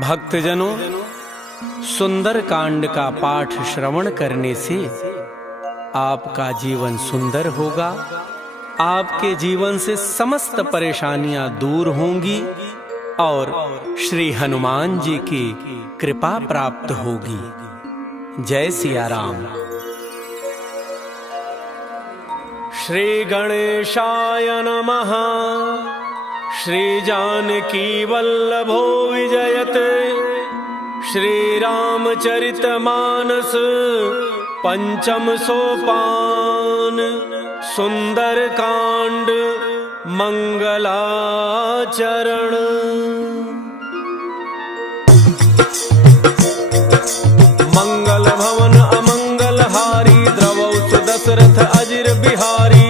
भक्तजनों, सुंदर कांड का पाठ श्रवण करने से आपका जीवन सुंदर होगा। आपके जीवन से समस्त परेशानियां दूर होंगी और श्री हनुमान जी की कृपा प्राप्त होगी। जय सिया राम। श्री गणेशाय नमः। श्री जानकी वल्लभो विजयते। श्री रामचरितमानस पंचम सोपान। सुंदर कांड मंगलाचरण। मंगल भवन अमंगल हारी। द्रवौ सुदशरथ अजिर बिहारी।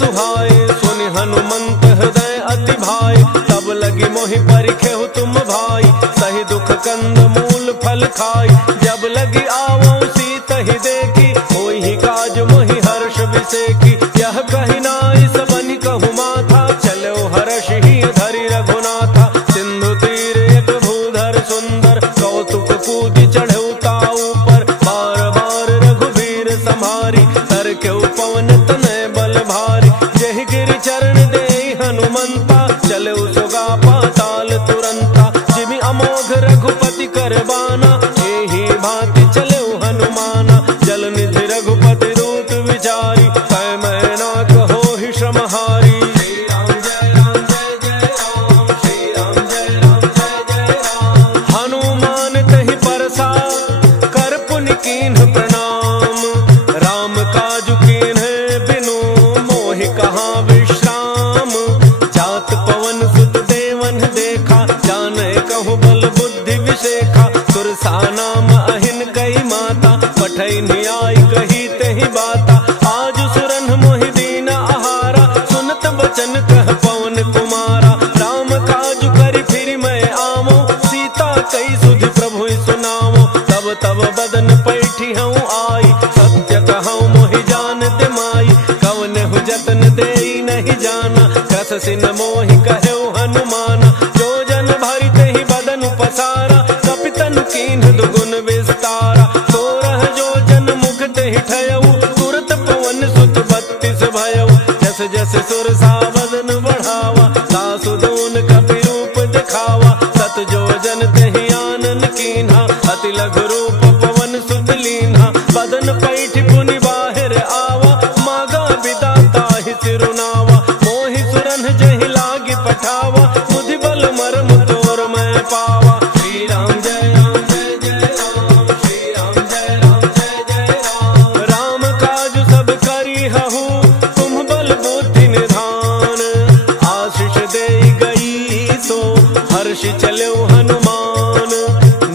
सुहाए सुनि हनुमंत हृदय अति भाई। तब लगी मोहि परिखेहु तुम भाई। सही दुख कंद मूल फल खाई। जब लगी आवो सीतहि देखी। होई काज मोहि हर्ष विसेखी। यह कहि नाई सबनि कहु माथा। चलो हर्ष ही धरि रघुनाथा। सिंधु तीर एक भूधर सुंदर। कौतुक कूदि चढ़ऊ ताऊ पर। बार बार रघुबीर संहारी। तर केहु पवन तनय बल भारी। जहि गिरि चरण देहि हनुमंता। चले सुगा पाताल तुरंता। जिमि अमोघ रघुपति करबाना। एहि भांति चले हनुमाना। जल निधि रघुपति दूत विचारी। कै मैना कहो ही श्रमहारी। श्री राम जय राम जय जय राम। श्री राम जय राम जय जय राम। हनुमान तहि परसा कर पुनि कीन्ह प्रणाम। राम काजु कीन्ह बिनु मोहि कहाँ विश्राम। जात पवन सुत देवन देखा। जाने कहु बल बुद्धि विशेखा। सुरसा नाम अहिन कई माता। पठै न्याय कही तेहि बाता। आज सुरन मोहि दीन आहारा। सुनत बचन कह पवन कुमारा। राम काज करि फिर मैं आवो। सीता कई सुधि प्रभु सुनावो। तब तब बदन पैठी हूँ आई। सत्य कहूँ मोहि जानत माई। कवनहु जतन देई नहीं जाना। कस सिन मोहि कहु हनुमाना। जो जन भरि तेहि बदन पसारा। कपितन कीन्ह दुगुन विस्तारा। 16 जो जन मुख तेहि ठयऊ। तुरत पवन सुत 32 भयऊ। जस जस सुरसा बदन बढ़ावा। तासु दून कपि रूप दिखावा। सत जो जन तेहि आनन कीन्हा। अति लघु रूप पवन सुत लीन्हा। बदन पैठि पुनि बाहिर आवा। मागा विदाता ही सिरुनावा। मोहि सुरन जहि लागी पठावा। बुद्धि बल मर्म तोर मैं पावा। श्री राम जय राम जय जय राम। श्री राम जय राम जय जय राम। राम काज सब करी हहु। तुम बल बुद्धि निधान। आशीष देई गई सो हर्ष चलो हनुमान।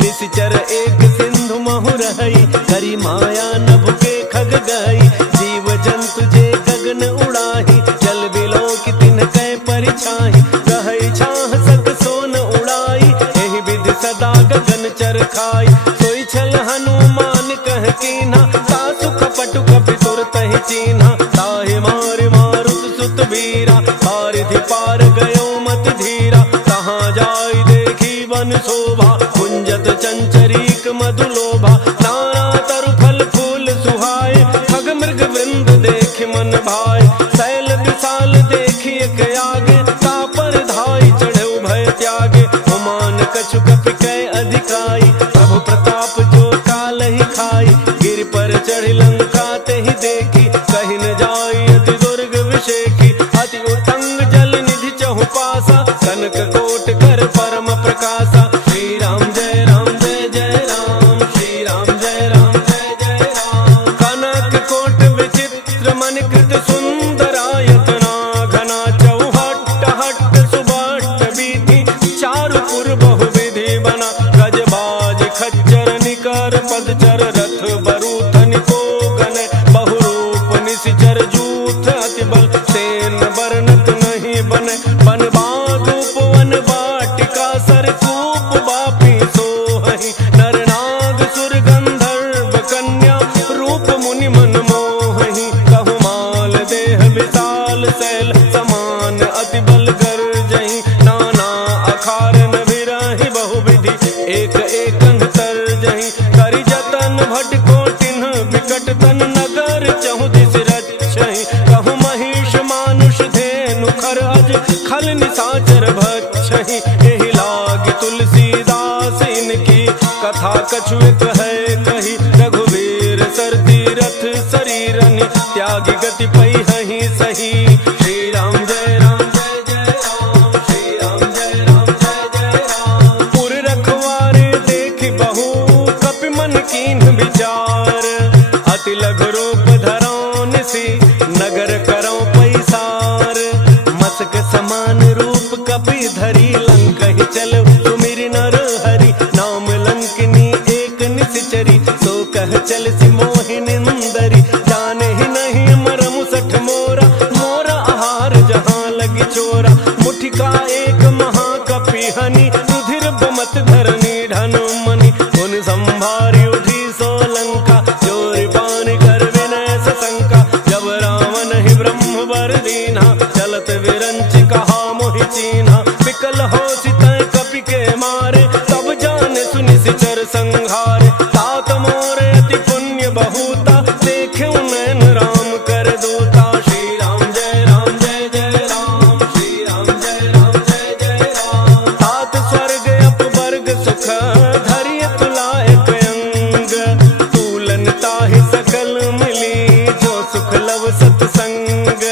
निश्चर एक सिंधु महु रही। करी माया नभ के खग गई। जीव जंतु जे गगन उड़ाही। जल बिलो की तिन कै परिछाही। रहै छाह सक सोन उड़ाई। एहि विधि सदा गगन चर खाई। सोई छल हनुमान कह कीन्हा। तासु कपटु कपि तुरतहि चीन्हा। ताहि मारि मारुत सुत वीरा। पारिधि पार गयो मत धीरा। तहाँ जाई देखी वन शोभा। कुंजत चंचरीक मधुलोभा। नाना तरु फल फूल सुहाए। खग मृग वृंद देख मन भाए। शैल विशाल देखी एक आगे। तापर धाई चढ़ऊ भय त्यागे। हुमान कछु कपि कै अधिकाई। प्रभु प्रताप जो काल ही खाई। गिर पर चढ़ लंका तेहि देखी। कहि न जाई अति दुर्ग विशेखी। अति उत्तंग जल निधि चहु पासा। कनक कोट कर परम प्रकाशा। श्री राम जय राम जय जय राम। श्री राम जय राम जय जय राम। कनक कोट विचित्र मन कृत सुंदरायतना। घना चौहट्ट हट्ट सुबट्ट बीथी। चारु पुर बहु विधि बना। गजबाज खच्चर निकर पदचर। रथ बरूथनि को गन। बहुरूप निशिचर जूथ अति बल। सेन बरनत नहीं बन। बन बाग उपवन वाटिका। सर कूप बापी सोहहि। नर नाग कंध तर जही करि जतन भटको तिन्ह बिकट तन नगर चहु दिस रक्षहि कहु महिष मानुष धेनु खर अज खल निशाचर भक्षहि एहि लाग तुलसीदास इनकी कथा कछु एक है कही रघुवीर सर तीरथ शरीरनि त्याग गति पै हहि सही। श्री राम जय राम जय जय राम, श्री राम जय राम जय जय राम। पुर रखवारे देखि बहु कपि मन कीन्ह विचार अति लघु रूप धरौ निसि नगर करौ पैसार मसक समान रूप कपि धरि लंकहि चल सुमिरि नर हरि नाम लंकिनी एक निश्चरी सो कह चल सि मोहि निंदरी जाने ही नहीं मरमु सठ मोरा मोरा आहार जहाँ लगी चोरा मुठिका एक महाकपि हनि रुधिर बमत धरनी ढन मनि उन संभारी उठी सो लंका जोरि पान कर विनय सशंका जब रावण ही ब्रह्म वर दीन्हा चलत विरंच कहा मोहि चीन्हा विकल हो सितय कपि के मारे तब जाने सुनि सिचर संहारे तात मोरे अति पुण्य बहुता देखे नैन राम कर दूता। श्री राम जय राम जय जय राम, श्री राम जय राम जय जय राम। तात स्वर्ग अपवर्ग सुख धरिय तुलाए अंग तूलन ताहि सकल मिली जो सुख लव सत्संग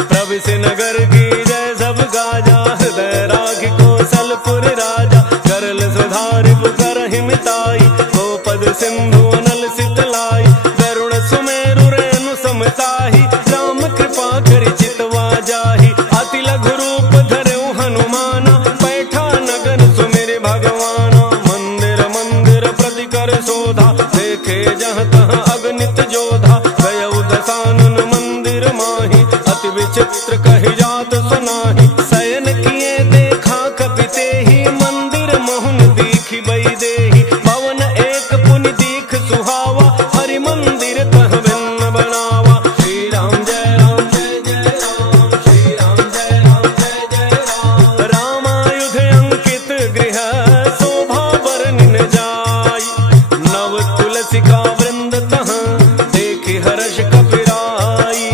प्रविश नगर की जय सब गाजा हृदय राग कौशलपुर राजा करल सुधारि पुकर मिताई गोपद सिंधु अनल सितलाई गरुड़ सुमेरु रेणु समताही राम कृपा करि चितवा जाहि अति लघु रूप धरऊ हनुमाना बैठा नगर सुमिरि भगवाना मंदिर मंदिर प्रति कर शोधा देखे जहाँ तहाँ अगणित जोधा गयउ दशानन मंदिर माही अति विचित्र कहि जात सुनाही शयन किए देखा कपि तेहि मंदिर मोहन दीखि बई देहि भवन एक पुनि दीख सुहावा हरि मंदिर तह भिन्न बनावा। श्री राम जय राम जय जय राम, श्री राम जय राम जय जय राम। रामायुध अंकित गृह शोभा बरनिन जाय नव तुलसिका वृंद तह देखि हर्ष कपिराई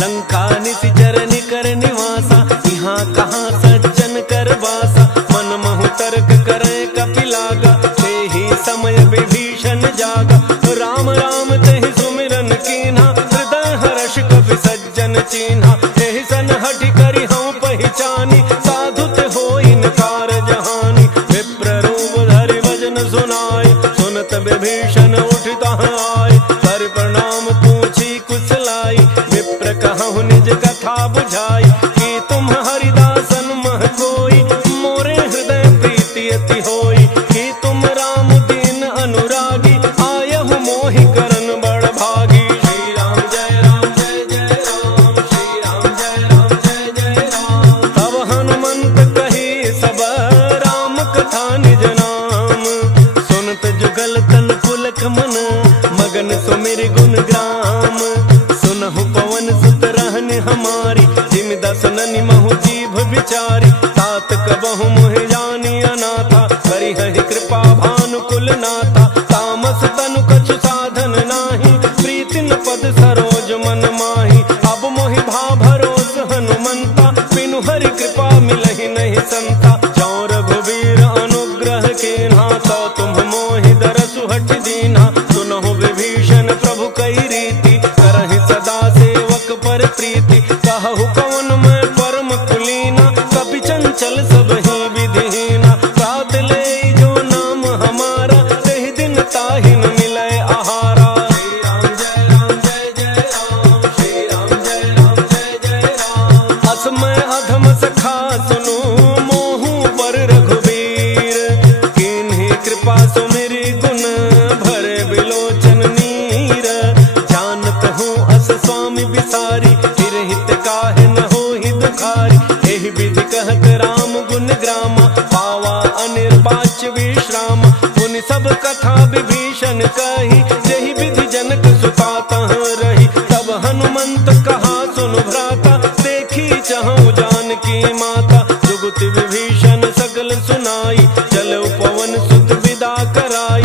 लंका निशिचर निकर निवासा यहाँ कहाँ सज्जन कर वासा मन महु तर्क करे कपि लागा तेहि समय विभीषण जागा राम राम तेहि सुमिरन कीन्हा हृदय हर्ष कपि सज्जन चीन्हा एहि सन हठि करि हऊँ पहिचानी साधु ते होई नकार जहानी विप्र रूप धरि भजन सुनाय सुनत विभीषण उठ तहाँ आय कर प्रणाम पूछी कुशलाई विप्र कहु निज कथा बुझाई कि तुम हरिदासन मह कोई मोरे हृदय प्रीति अति होई कि तुम राम दीन अनुरागी आयहु मोहि करन बड़ भागी। श्री राम जय राम जय जय राम, श्री राम जय राम जय जय राम। तब हनुमंत कही सब राम कथा निज नाम सुनत जुगल तन पुलक मन मगन सुमिरि गुण ग्राम सुनहु पवन सुत रहन हमारी जिम दसननि महु जीभ विचारी तात कबहु मोहि जानी अनाथा करि हहि कृपा भानुकुल नाथा तामस तनु कछु साधन नाही प्रीति न पद सरोज मन माही अब मोहि भा भरोस हनुमंता बिनु हरि कृपा मिलहि नहीं संता जौ रघुवीर अनुग्रह कीन्हा तो तुम मोहि दरसु हठ दीन्हा सुनहु विभीषण प्रभु कई रीति करहि सदा सेवक पर प्रीति कहु कवन मैं परम कुलीना कपि चंचल सब ही विधिहीना प्रात ले जो नाम हमारा तेहि दिन ताहि न मिलै आहारा। श्री राम जय राम जय जय राम, श्री राम जय राम जय जय राम। असमय अधम सखा सुनु मोहु पर रघुवीर किन्हि कृपा सुमिरि गुण भरे बिलोचन नीर जानत हूँ अस स्वामी बिसारी फिर हित काहे न होहि दुखारी एहि विधि कहत राम गुण ग्रामा पावा अनिर्वाच्य विश्राम मुनि सब कथा विभीषण कही जेहि विधि जनक सुता तह रही तब हनुमंत कहा सुनु भ्राता देखी चहु जानकी माता जुगति विभीषण सकल सुनाई चलो पवन सुत विदा कराई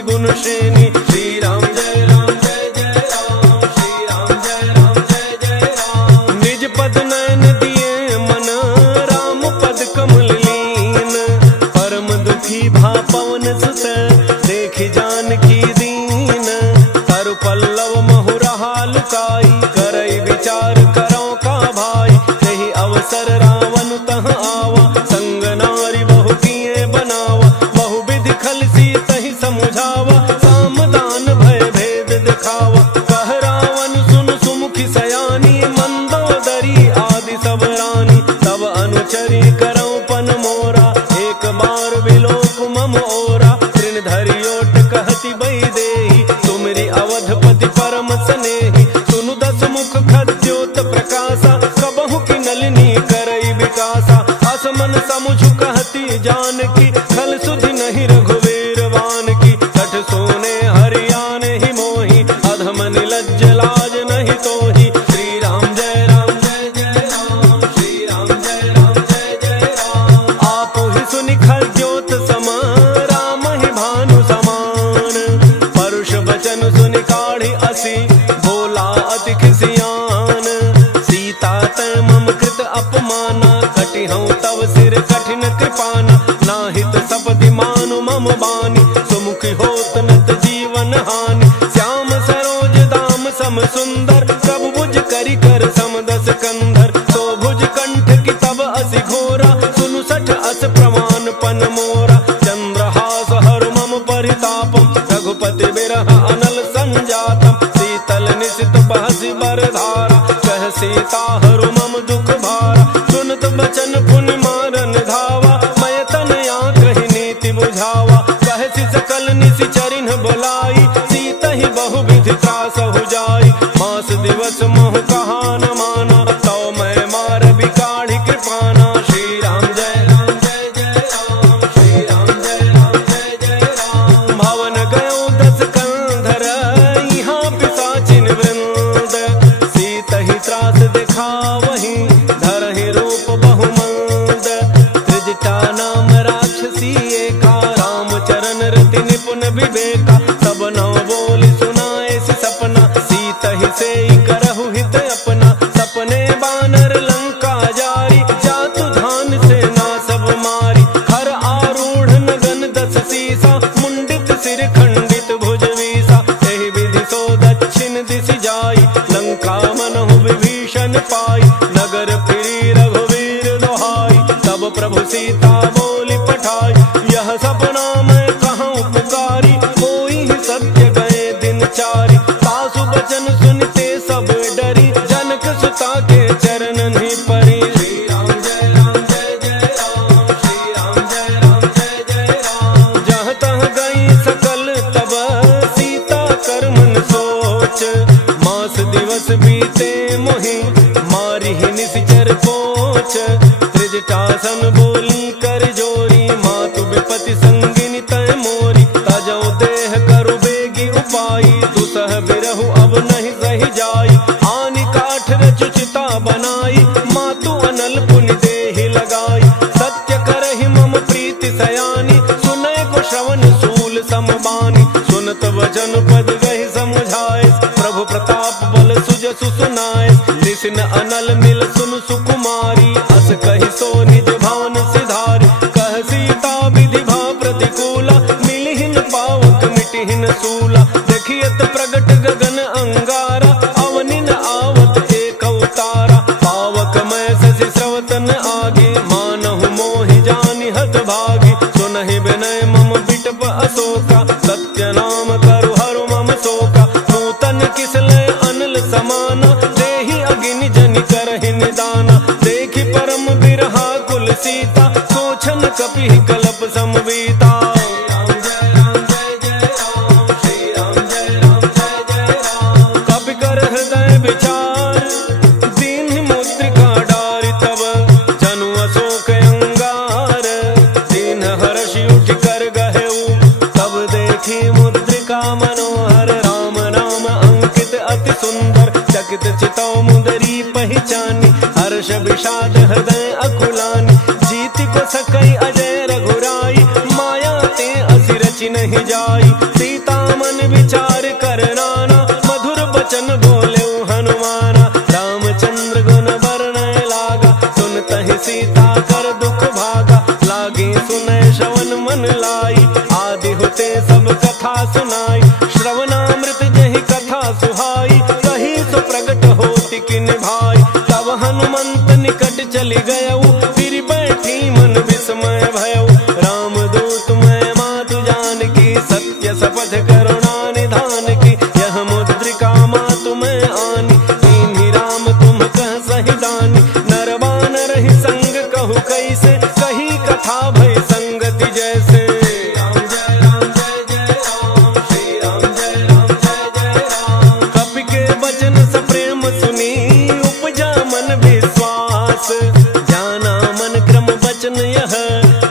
स्तुति गुण श्रेणी। श्री राम जय राम जय जय राम, श्री राम जय राम जय जय राम। निज पद नयन दिए मन, राम पद कमल लीन। परम दुखी भा पवन सुत, देखि जानकी दीन। तरु पल्लव महु रहा लुकाई, करई विचार करो का भाई। यही अवसर रावण तह आवा, संग नारी बहु किए बनावा। बहु विधि खल सीत ही समुझावा, सामदान भय भेद दिखावा। कह रावण सुन सुमुखी सयानी, मंदोदरी आदि सब रानी। तब अनुचरी करौ पन मोरा, एक बार विलोक मम ओरा। तृण धरि ओट कहती बई देहि, तुमरी अवधपति परम स्नेही। सुनु दस मुख खद्योत प्रकाशा, कबहु की नलिनी करई विकासा। असमन समुझ कहती जानकी, खल सुधि नहीं रघुवीर बान की। कठ सोने हरियाने ही मोही, अधम निलज्ज लाज नहीं तोही। श्री राम जय राम जय जय राम, श्री राम जय राम जय जय राम। आपो ही सुनि खद्योत सम, राम ही भानु समान। परुष बचन सुनि काढ़ी असी, बोला अति खिसियान। सीता तै मम कृत अपमाना, कटिहउँ तव सिर कठिन कृपाना। नाहित सपदि मानु मम बानी, सुमुखी होत नत जीवन हानि। श्याम सरोज दाम सम सुंदर, प्रभु भुज करि कर सम दस कंधर। तो भुज कंठ की तब असि घोरा, सुनु सठ अस प्रमाण पन मोरा। चंद्रहास हरु मम परितापम, रघुपति बिरह अनल संजातम। शीतल निशित बहसि बरधारा, कह सीता हरु मम दुख भारा। सुनत बचन पुनि मारन धावा, मैं तनया कहि नीति बुझावा। कहसि सकल निशि चरिन्ह बुलाई, सीत ही बहु विधि त्रासहु जाई। मास दिवस मोह कहा न माना, तो मैं मार बिकाढ़ी कृपाना। श्री राम जय राम जय जय राम, श्री राम जय राम जय जय राम। भवन गयो दस कंधर, यहाँ पिशाचिन वृंद। सीत ही त्रास दिखावहीं, धरहि रूप बहुमंद। त्रिजटा नाम राक्षसी एका, रामचरण रति निपुण विवेका। तब नव बोली सुनाए सि सपना, सीत ही सेई करहु हित अपना। सपने बानर लंका जारी, जातु धान सेना सब मारी। हर आरूढ़ नगन दस सीसा, मुंडित सिर खंडित भुज वीसा। एहि विधि सो दक्षिण दिशि जाई, लंका मनहु विभीषण पाई। नगर फिरी रघुवीर दोहाई, तब प्रभु सीता बोली पठाई। यह सपना मैं कहूँ पुकारी, कोई ही सत्य गए दिन चारी। तासु बचन सुनते सब डरी, जनक सुता के चरणन ही परी। श्री राम जय राम जय जय राम, श्री राम जय राम जय जय राम। जहाँ तहाँ गई सकल तब, सीता कर मन सोच। मास दिवस बीते मोहि, मारी ही निशिचर पोच। त्रिजटासन बोली कर जोरी, मातु विपति संगिनी तय मोरी। तजौ देह करु बेगी उपाई, दुसह बिरहु अब नहीं सही जाई। आनि काठ रचुचिता बनाई, मातु अनल पुनि देहि लगाई। सत्य करहि मम प्रीति सयानी, सुनय को श्रवण सूल समबानी। सुनत वचन पद गहि समुझाए, प्रभु प्रताप बल सुजसु सुनाए। निसिन अनल मिल सुन सुकुमारी, अस कहि सो निज भान सिधारी। कह सीता विधि भा प्रतिकूला, मिलिहिन पावक मिटिहिन सूला। देखियत प्रगट गगन अंगारा, अवनिन आवत एक अवतारा। पावक मैं शशि स्रवतन आगे, मानहु मोहि जानि हत भागी। सुनहि विनय मम बिटप अशोका, सत्य नाम करु हरु मम शोका। नूतन किसलय अनल समाना, देहि अगिनि जनि करहि निदाना। देखि परम बिरहा कुल सीता, सोचन कपि कलप समवीता। कपि कर हृदय विचार, दीन्हि मुद्रिका डारि तब। जनु अशोक अंगार, दीन हर्षि उठि कर गहेउ। तब देखी मुद्रिका मनोहर, राम नाम अंकित अति सुंदर। चकित चितौ मुदरी पहचानी, हर्ष विषाद हृदय अकुलानी। जीति को सकई अजय रघुराई, माया ते असि रचि नहीं जाई। चली गयऊ, फिर बैठी मन विस्मय भयऊ। रामदूत मैं मातु जानकी, सत्य शपथ करुणा निधान की, यह मुद्रिका मातु मैं आनी, इन्हीं राम तुम कह सही दानी। नर बानर ही संग कहु कैसे, कही कथा भय संगति जैसे। राम जय राम जय जय राम, श्री राम जय राम जय जय राम। कपि के वचन सप्रेम सुनी, उपजा मन विश्वास, जाना मन क्रम वचन यह,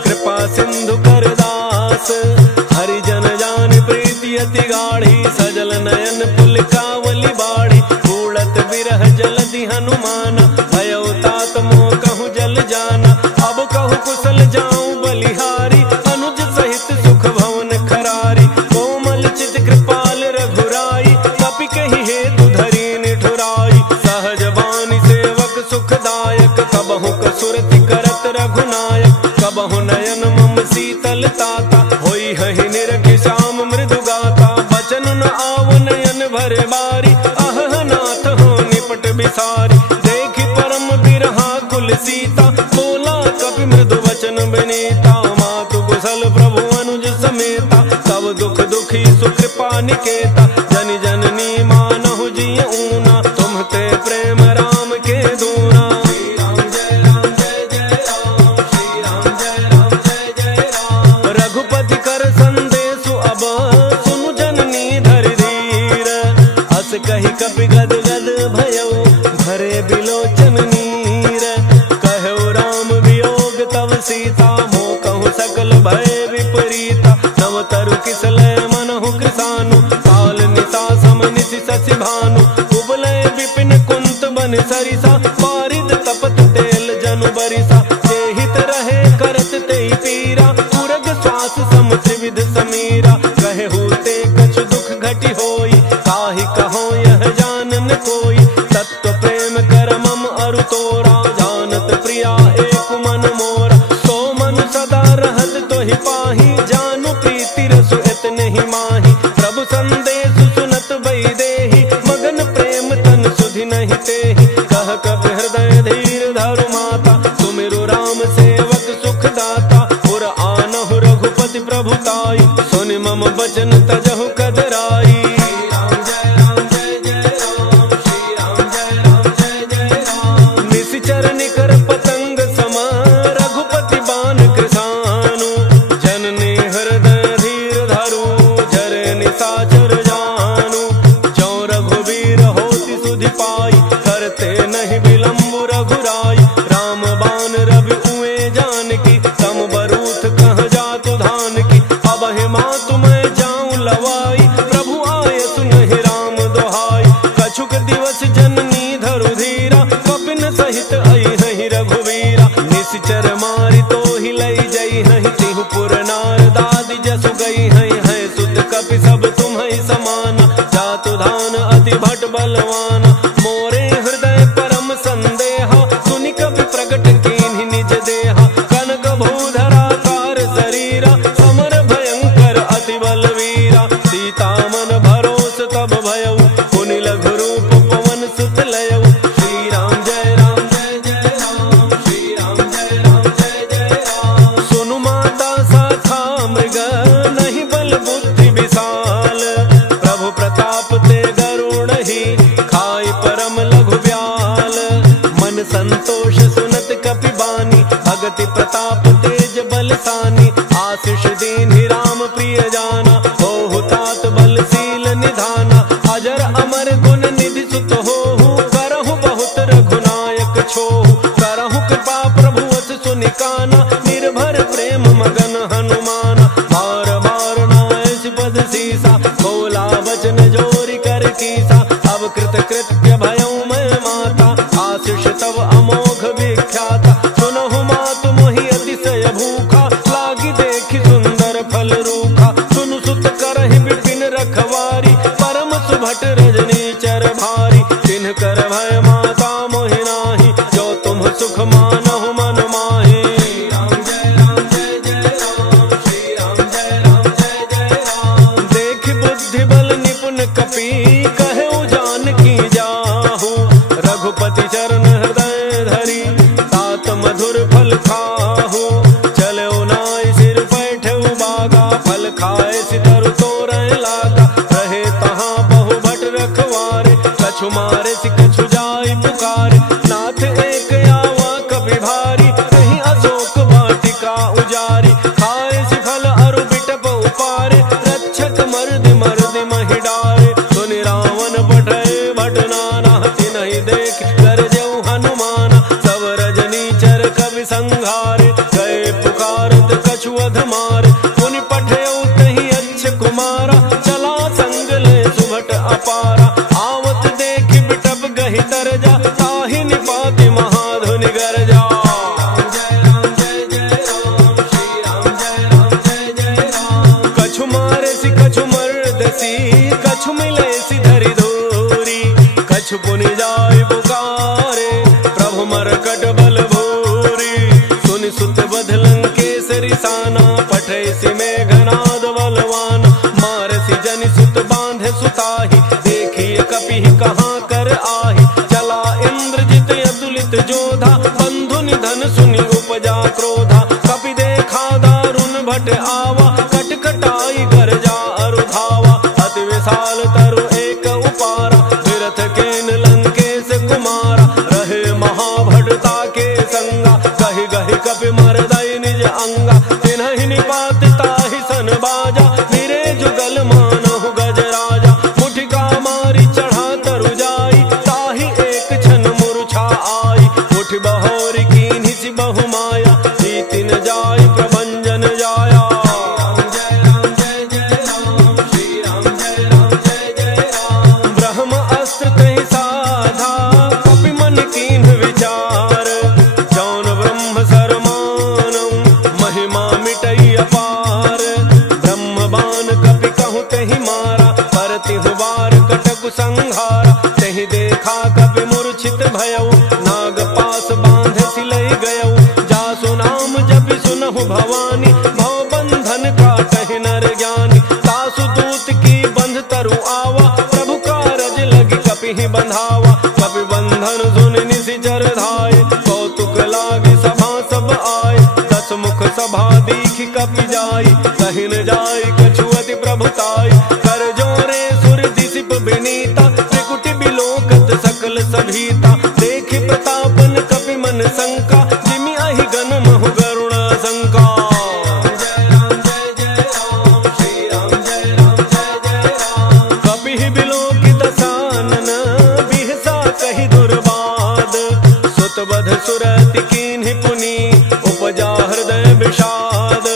कृपा सिंधु कर दास। हरिजन जान प्रीति अति गाढ़ी, सजल नयन पुलकावली बाढ़ी। उड़त विरह जलधि हनुमाना, भयउ तात मोह कहूँ जल जाना। अब कहूँ कुशल जाऊं बलिहारी, अनुज सहित सुख भवन खरारी। कोमल चित कृपाल रघुराई, कपि कहि हेतु धरी निठुराई। सहज बानी सेवक सुखदायक, कबहु कसुरति करत रघुनायक। कबहु नयन मम शीतल ताता, होई हहि निरखि श्याम मृदु गाता। बचन न आव नयन भरे बारी, अहह नाथ हो निपट बिसारी। देखि परम बिरहा कुल सीता, बोला कपि मृदु वचन विनीता। मातु कुशल प्रभु अनुज समेता, तब दुख दुखी सुकृपा निकेता। जन जननी मानहु जिय ऊना, तुम्हते प्रेम राम के दूना। श्री राम जय राम जय जय राम, श्री राम जय राम जय जय राम। रघुपति कर संदेशु अब, सुनु जननी धरि धीर। हस कहि कपि गद गद भयउ, भरे बिलोचन नीर। कहु राम वियोग तव सीता, मोह कहूँ सकल भय विपरीता। नव तरु किसलय मनहु कृसानु, काल निशा सम निशि शशि भानु। कुबलय विपिन कुंत बन सरिसा, पारिद तपत तेल जनु बरिसा। जेहित रहे करत तेहि पीरा, उरग श्वास सम त्रिविध समीरा। कहु ते कछु दुख घटि होई, काहि कहो यह जानन कोई। तत्व प्रेम कर मम अरु तोरा, जानत प्रिया एक मन मोरा। सो मन सदा रहत तोहि पाही, जानु प्रीति रसु इतने ही माही। प्रभु संदेश सुनत वैदेही, मगन प्रेम तन सुधि नहीं तेहि। कह कपि हृदय धीर धरु माता, सुमिरु राम सेवक सुख दाता। पुर आनहु रघुपति प्रभुताई, सुनि मम वचन तजहु कदराई। राम जय राम जय जय राम, श्री राम जय राम जय जय राम। निशिचर निकर पतंग सम, रघुपति बान कृसानु। जननी हृदय धीर धरु, जरे निशाचर जानु। जो रघुवीर होति सुधि पाई, करते नहीं विलम्ब रघुराई। राम बान रवि उए जानकी, तम बरूथ कह जातु धान की। अब हे मातु मैं जाऊं लवाई, प्रभु आय सुनहि राम दोहाई। कछुक दिवस जननी धरु धीरा, कपिन सहित अइहहि रघुवीरा। निशिचर मारि तोहि लई जइहहि, तिहु पुर नार दादि जसु गइहहि। है सुत कपि सब तुम्हहि समाना, जातु धान अति भट बलवाना। मोरे हृदय परम संदेहा, सुनि कपि प्रगट कीन्हि निज देहा। कनक भूधरा कार शरीरा, समर भयंकर अति बलवीरा। सीता मन भरोस तब भयउ, पुनि लघु रूप पवन सुत लयउ। श्री राम जय राम जय जय राम, श्री राम जय राम जय जय राम। सुनु माता शाखा मृग, नहीं बल बुद्धि विशाल। प्रभु प्रताप ते गरुण ही, खाई परम लघु ब्याल। मन संतोष सुनत कपि बानी, भगति प्रताप तेज बलसानी। आशीष दीन्हि राम प्रिय जाना, होहु तात बलशील निधाना। अजर अमर गुण निधि सुत होहु, करहु बहुत रघुनायक छोहु। करहु कृपा प्रभु अस सुनि काना, निर्भर प्रेम मगन हनुमाना। बार बार नायस पद सीसा, बोला वचन जोरि कर कीसा। अब कृत कृत्य भयउ मैं माता, आशीष तब अमोघ विख्याता। सुनहु मातु मोहि अतिशय भूखा, लागी देखि सुंदर फल रूखा। सुनु सुत करहि विपिन रखवारी, परम सुभट रजनी चर भारी। तिन्ह कर भय माता मोहि नाही, जो तुम सुख मानहु मन माही। राम जय राम जय जय राम, श्री राम जय राम जय जय राम। देख बुद्धि बल निपुण कपि, कहु जानकी जाहु। रघुपति चरण हृदय धरि, तात कछु मिले सिधरि धूरी। कछु पुनि जाय पुकारे प्रभु मरकट बल भूरी। सुनि सुत बध लंकेश रिसाना पठैसि मेघनाद बलवान। मारसि जनि सुत बांधे सुताहि देखिए कपिहि कहाँ कर आहि। चला इंद्रजित अतुलित जोधा बंधु निधन सुनि उपजा क्रोधा। कपि देखा दारुण भट आवा कटकटाई गरजा अरु धावा। अति विशाल तरु एक उपारा विरथ केन लंकेश कुमारा। रहे महाभटता के संगा कहि गहि कपि मरदई निज अंगा। तिन्हि निपात ताहि सन बाजा निरे जुगल मानहु गजराजा। मुठिका मारी चढ़ा तरु जाई ताहि एक क्षण मूर्छा आई। उठ बहोरी कीन्हि सि बहु माया नीति न जाय प्रभंजन जाया। ब्रह्म अस्त्र तहि साधा कपि मन कीन्ह विचार। जौन ब्रह्म सरमानम महिमा मिटई अपार। ब्रह्म बाण कपि कहु तहि मारा परतिहु बार कटकु संहारा। तहि देखा कपि मूर्छित भयउ नाग पास बांध सिलई गयउ। जासु नाम जपि सुनहु भवानी भव बंधन काटहि नर ज्ञानी। तासु दूत की बंध तरु आवा प्रभु कारज लगी कपिहि बंधावा। कपि बंधन सुनि निशिचर धाय कौतुक लागी सभा सब आय। दस मुख सभा दीखि कपि जाई कहि न जाय कछु अति प्रभुताई। कर जोरे सुर दिसिप विनीता त्रिकुटि बिलोकत सकल सभीता। देखि प्रतापन कपि मन शंका जिमि अहि गन महु गरुण शंका। कपिहि बिलोकित सानन बिहसा कहि दुर्बाद। सुत बध सुरति कीन्हि पुनि उपजा हृदय विषाद।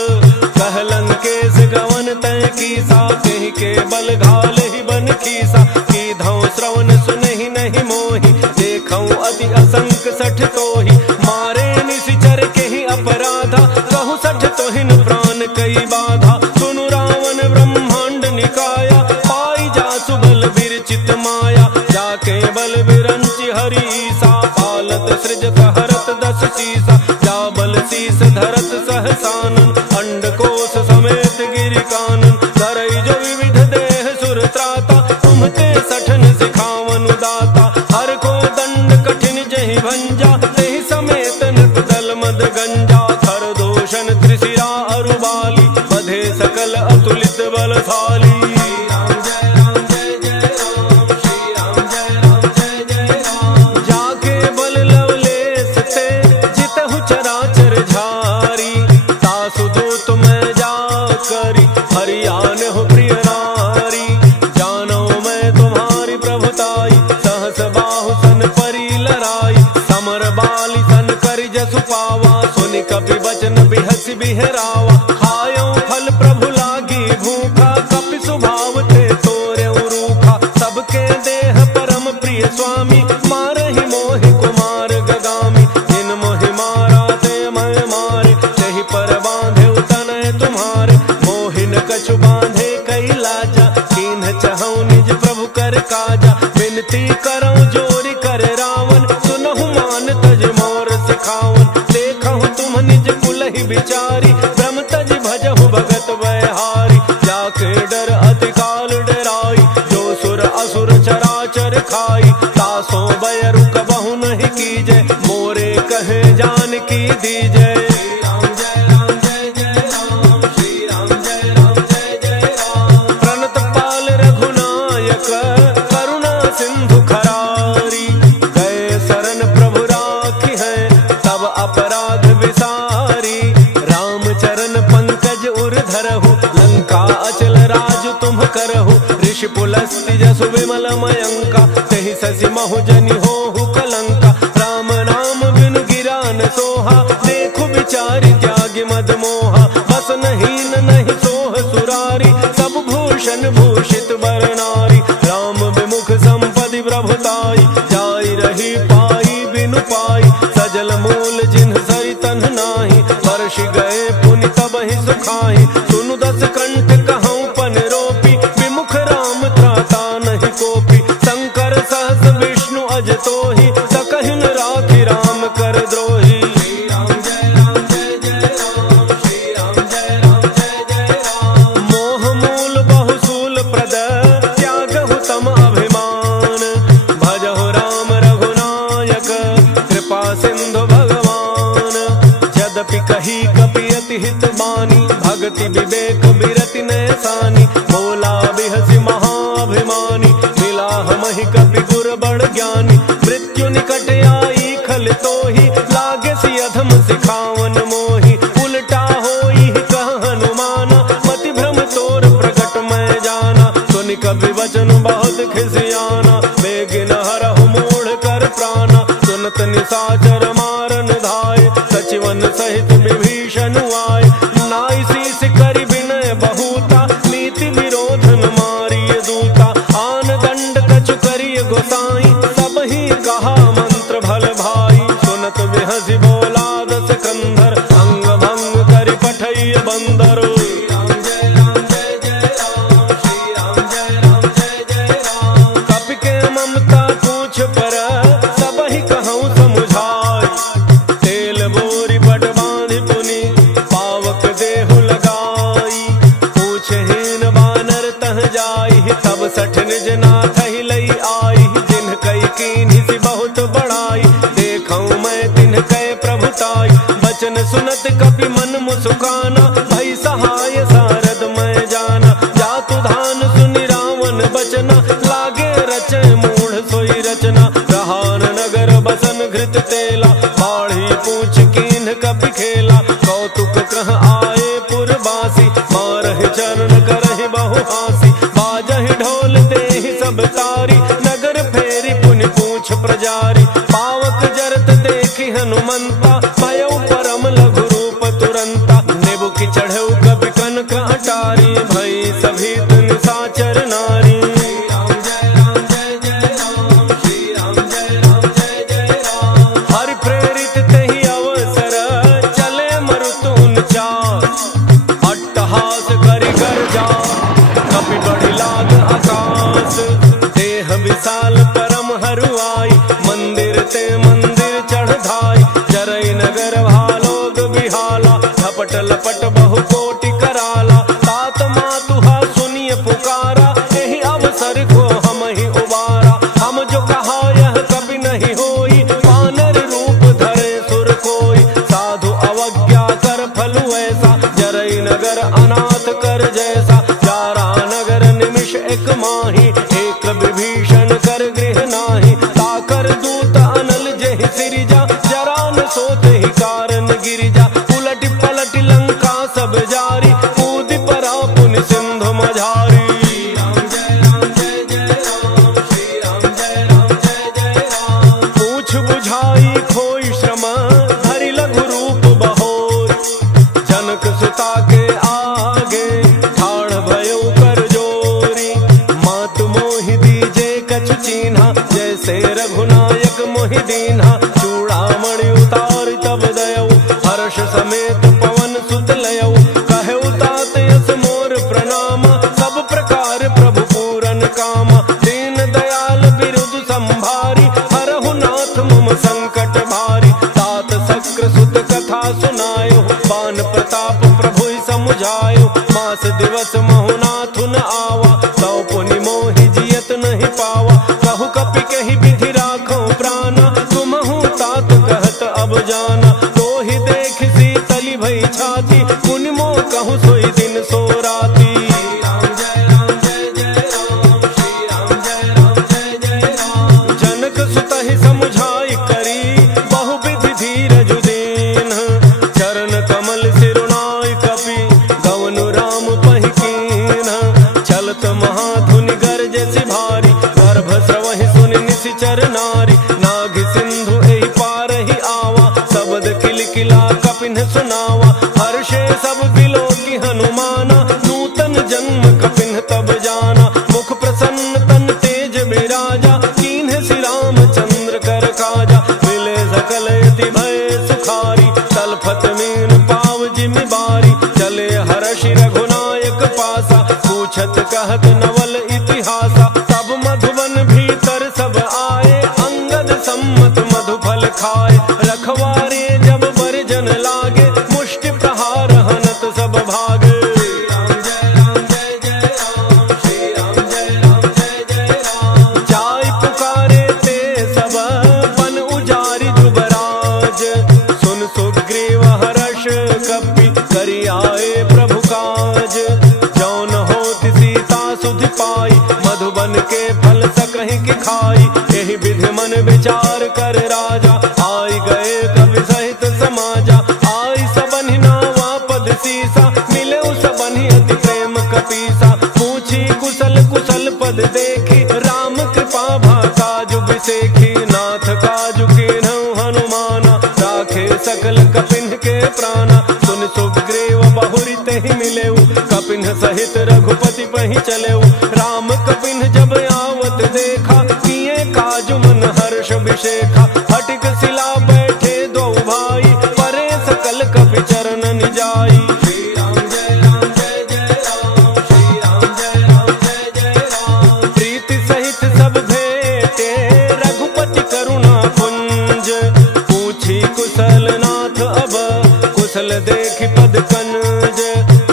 कह लंकेश गवन तय कीसा कहि के बल घालहि बन खीसा। कीधौ श्रवण सुनहि नहीं मोहि देखौ अति असंक सठ तोहि। मारे निशिचर केहि अपराधा कहु सठ तोहिन प्राण कई बाधा। सुनु रावण ब्रह्मांड निकाया पाई जासु बल विरचित माया। जाके बल विरंचि हरीसा पालत सृजत हरत दस शीसा। जा बल शीस धरत सहसानन अंडकोश समेत गिरि कानन। करई जो विविध देह सुर त्राता तुम्हते सठन सिखावन दाता। हर को दंड कठिन जहि भंजा तेहि समेत नृप दल मद गंजा। खर दोषण त्रिशिरा अरुबाली बधे सकल अतुलित बलशाली। जाके बल लवलेश ते जितहु चराचर झारी। तासु दूत मैं जा करी हरियान हो प्रिय नारी। जानो मैं तुम्हारी प्रभुताई सहस बाहु सन परी लराई। समर बाली सन करि जसु पावा सुनि कपि बचन बिहसि बिहरावा। खायो फल प्रभु लागी भूखा कपि स्वभाव थे तोरेउ रूखा। सबके देह परम प्रिय स्वामी मारहि मोहि कुमार गगामी। जिन मोहि मारा ते मैं मारे तहि पर बांधे तनय तुम्हारे। मोहिन कछु बांधे कई लाजा कीन्ह चहु निज प्रभु कर काजा। विनती करौ जोरि कर रावण सुनहु मान तज मोर सिखावन। देखहु तुम निज कुलहि विचारी ब्रह्म तज भजहु भगत वैहारी। जाके डर अति काल डराई जो सुर असुर चराचर खाई। तासो बैरु कबहु नहीं कीजय मोरे कहे जान की दीजय। प्रणत पाल रघुनायक करुणा सिंधु खरारी। गए शरण प्रभु राखी है तब अपराध विसारी। राम चरण पंकज उर धरहु लंका अचल राज तुम करहु। ऋषि पुलस्ति जसु विमल मयंका तेहि ससि महु जनि होहु कलंका। राम नाम बिनु गिरा न सोहा देखु विचारि त्यागि मद मोहा। बस नहीं नहीं सोह सुरारी सब भूषण भूषित बर नारी। राम विमुख संपदि प्रभुताई जाई रही पाई बिनु पाई। सजल मूल जिन्ह सरि तन्ह नाही वर्ष गए पुनि तब ही सुखाई। सुनु दस कंठ कहऊँ पन रोपी विमुख राम अति हित बानी, भक्ति विवेक बिरति नैसानी, बोला बिहसी महाभिमानी, मिला हमहि कपि गुर बड़ ज्ञानी, मृत्यु निकट आई खल तोहि, लागे सि अधम सिखावन मोहि, उल्टा होई कह हनुमाना, मति भ्रम तोर प्रकट मैं जाना, सुनि कपि वचन बहुत खिसियाना, बेगिन हरहु मूढ़ कर प्राणा, सुनत निशाचर मारन धाय, सचिवन सहित विभीषण आए, नाई शीस करि विनय बहुता, नीति विरोधन मारिय दूता, आन दंड कछु करिय गोसाई, सब ही कहा मंत्र भल भाई, सुनत बिहसि बोला दस कंधर, अंग भंग करि पठइय बंदर। कपि के ममता पूछ पर सब ही कहूँ समुझाई, तेल बोरी पट बांधि पुनि पावक देहु लगाई, पूछहीन बानर तह जाई, तब सठ निज नाथ ही लई आई, जिन कई कीन्ही सी बहुत बड़ाई, देखऊँ मैं तिन्ह कै प्रभुताई, बचन सुनत कपि मन मुसुकाना, भई सहाय सारद मैं जाना, जातु धान सुनि रावण बचना, लागे रचे मूढ़ सोई रचना, रहान नगर बसन घृत तेला, बाढ़ी पूछ कीन्ह कपि खेला, कौतुक कह आए पुरबासी, मारहि चरण करहि बहु हासी, बाजहि ढोल देहि सब तारी, नगर फेरी पुनि पूछ प्रजारी, पावक जरत देखि हनुमंता, भयउ परम लघु रूप तुरंता, नेबु की चढ़ऊ कपि कनक अटारी, भई सभीत निशाचर नारी। हरि प्रेरित तेहि अवसर, चले मरुत उनचास, अट्टहास करि गर्जा, कपि बढ़ि लाग आकाश, देह विशाल परम हरुआई, मंदिर ते मंदिर चढ़ धाई, जरई नगर भालोग बिहाला, झपट लपट बहु कोटि कराला, तात मातुहा सुनिय पुकारा, एहि अवसर को हम ही उबारा, हम जो कहा यह कभी नहीं होई, वानर रूप धरे सुर कोई, साधु अवज्ञा कर फलु ऐसा, जरई नगर अनाथ कर जैसा, जारा नगर निमिष एक माही, एक विभीषण कर गृह नाही, ताकर दूत अनल जेहि सिरिजा, जरा न सोते ही कारण गिरिजा, उलट पलट लंका सब जारी, कूदि परा पुनि सिंधु मझारी। पूछ बुझाई खोई श्रम, धरि लघु रूप बहोर, जनक सुता के आगे, ठाड़ भयउ कर जोरी, मात मोहि दीजे कछु चीन्हा, जैसे रघुनायक मोहि दीन्हा, चूड़ामणि उतारि तब दयऊ, हर्ष समेत पवन सुत लयऊ, कहऊ तात यस मोर प्रणाम, सब प्रकार प्रभु पूरन कामा, दीन दयाल बिरुद संभारी, हरहु नाथ मम संकट भारी, तात शक्र सुत कथा सुनायो, बान प्रताप प्रभु समुझायो, मास दिवस महु नाथु न आवा, सौ पुनि मोहि जियत नहीं पावा, कहु कपि कहि विधि राखो प्राणा, तुमहु तात कहत अब जाना, तो ही देख शीतली भई छाती, पुनि मोह कहूँ सोई दिन सो राती। जनक सुत ही समुझाई करी, बहु विधि धीरज दीन, चरण कमल सिरुनाई कपि, गवनु राम पहि कीन्ह, चलत महाधुनि गरजे सि भारी, गर्भ स्रवहि सुनि निशिचर नारी, नाग सिंधु एहि पारहि आवा, शब्द किलकिला कपिन सुनावा, हर्षे सब बिलो की हनुमाना, नूतन जन्म कपिन तब जाना, मुख प्रसन्न तन तेज बिराजा, कीन्ह श्री रामचंद्र कर काजा, मिले सकल यति भय सुखारी, तलफत मीन पाव जिमि बारी, चले हर्षि रघुनायक पासा, पूछत कहत नवल इतिहासा, तब मधुबन भीतर सब आए, अंगद सम्मत मधुफल खाए, रखवारे जब बरजन लागे, मुष्टि प्रहार हनत सब भागे। जाय पुकारे ते सब बन उजारि जुबराज, सुन सुग्रीव हर्ष कपि करि भाई, मधुबन के फल सकहीं की खाई। यही विधि मन विचार कर राजा, आई गए कवि सहित समाजा। आई सबनि नावा पद सीसा, मिले सबनि अति प्रेम कपीसा। पूछी कुशल कुशल पद देखी, राम कृपा भा काजु बिसेखी। नाथ काजु कीन्हु हनुमाना, राखे सकल कपिन के प्राणा। सुन सुग्रीव बहुरी तेहि मिलेऊ, कपिन सहित रघुपति पहि चलेऊ। राम कपिन जब आवत देखा, किए काजु मन हर्ष विशेखा। हटिक सिला बैठे दो भाई, परे सकल कपि चरण निजाई। श्री राम जय राम जय जय राम, श्री राम जय राम जय जय राम। प्रीति सहित सब भेटे, रघुपति करुणा पुंज। पूछी कुशल नाथ अब, कुशल देखि पद कनज।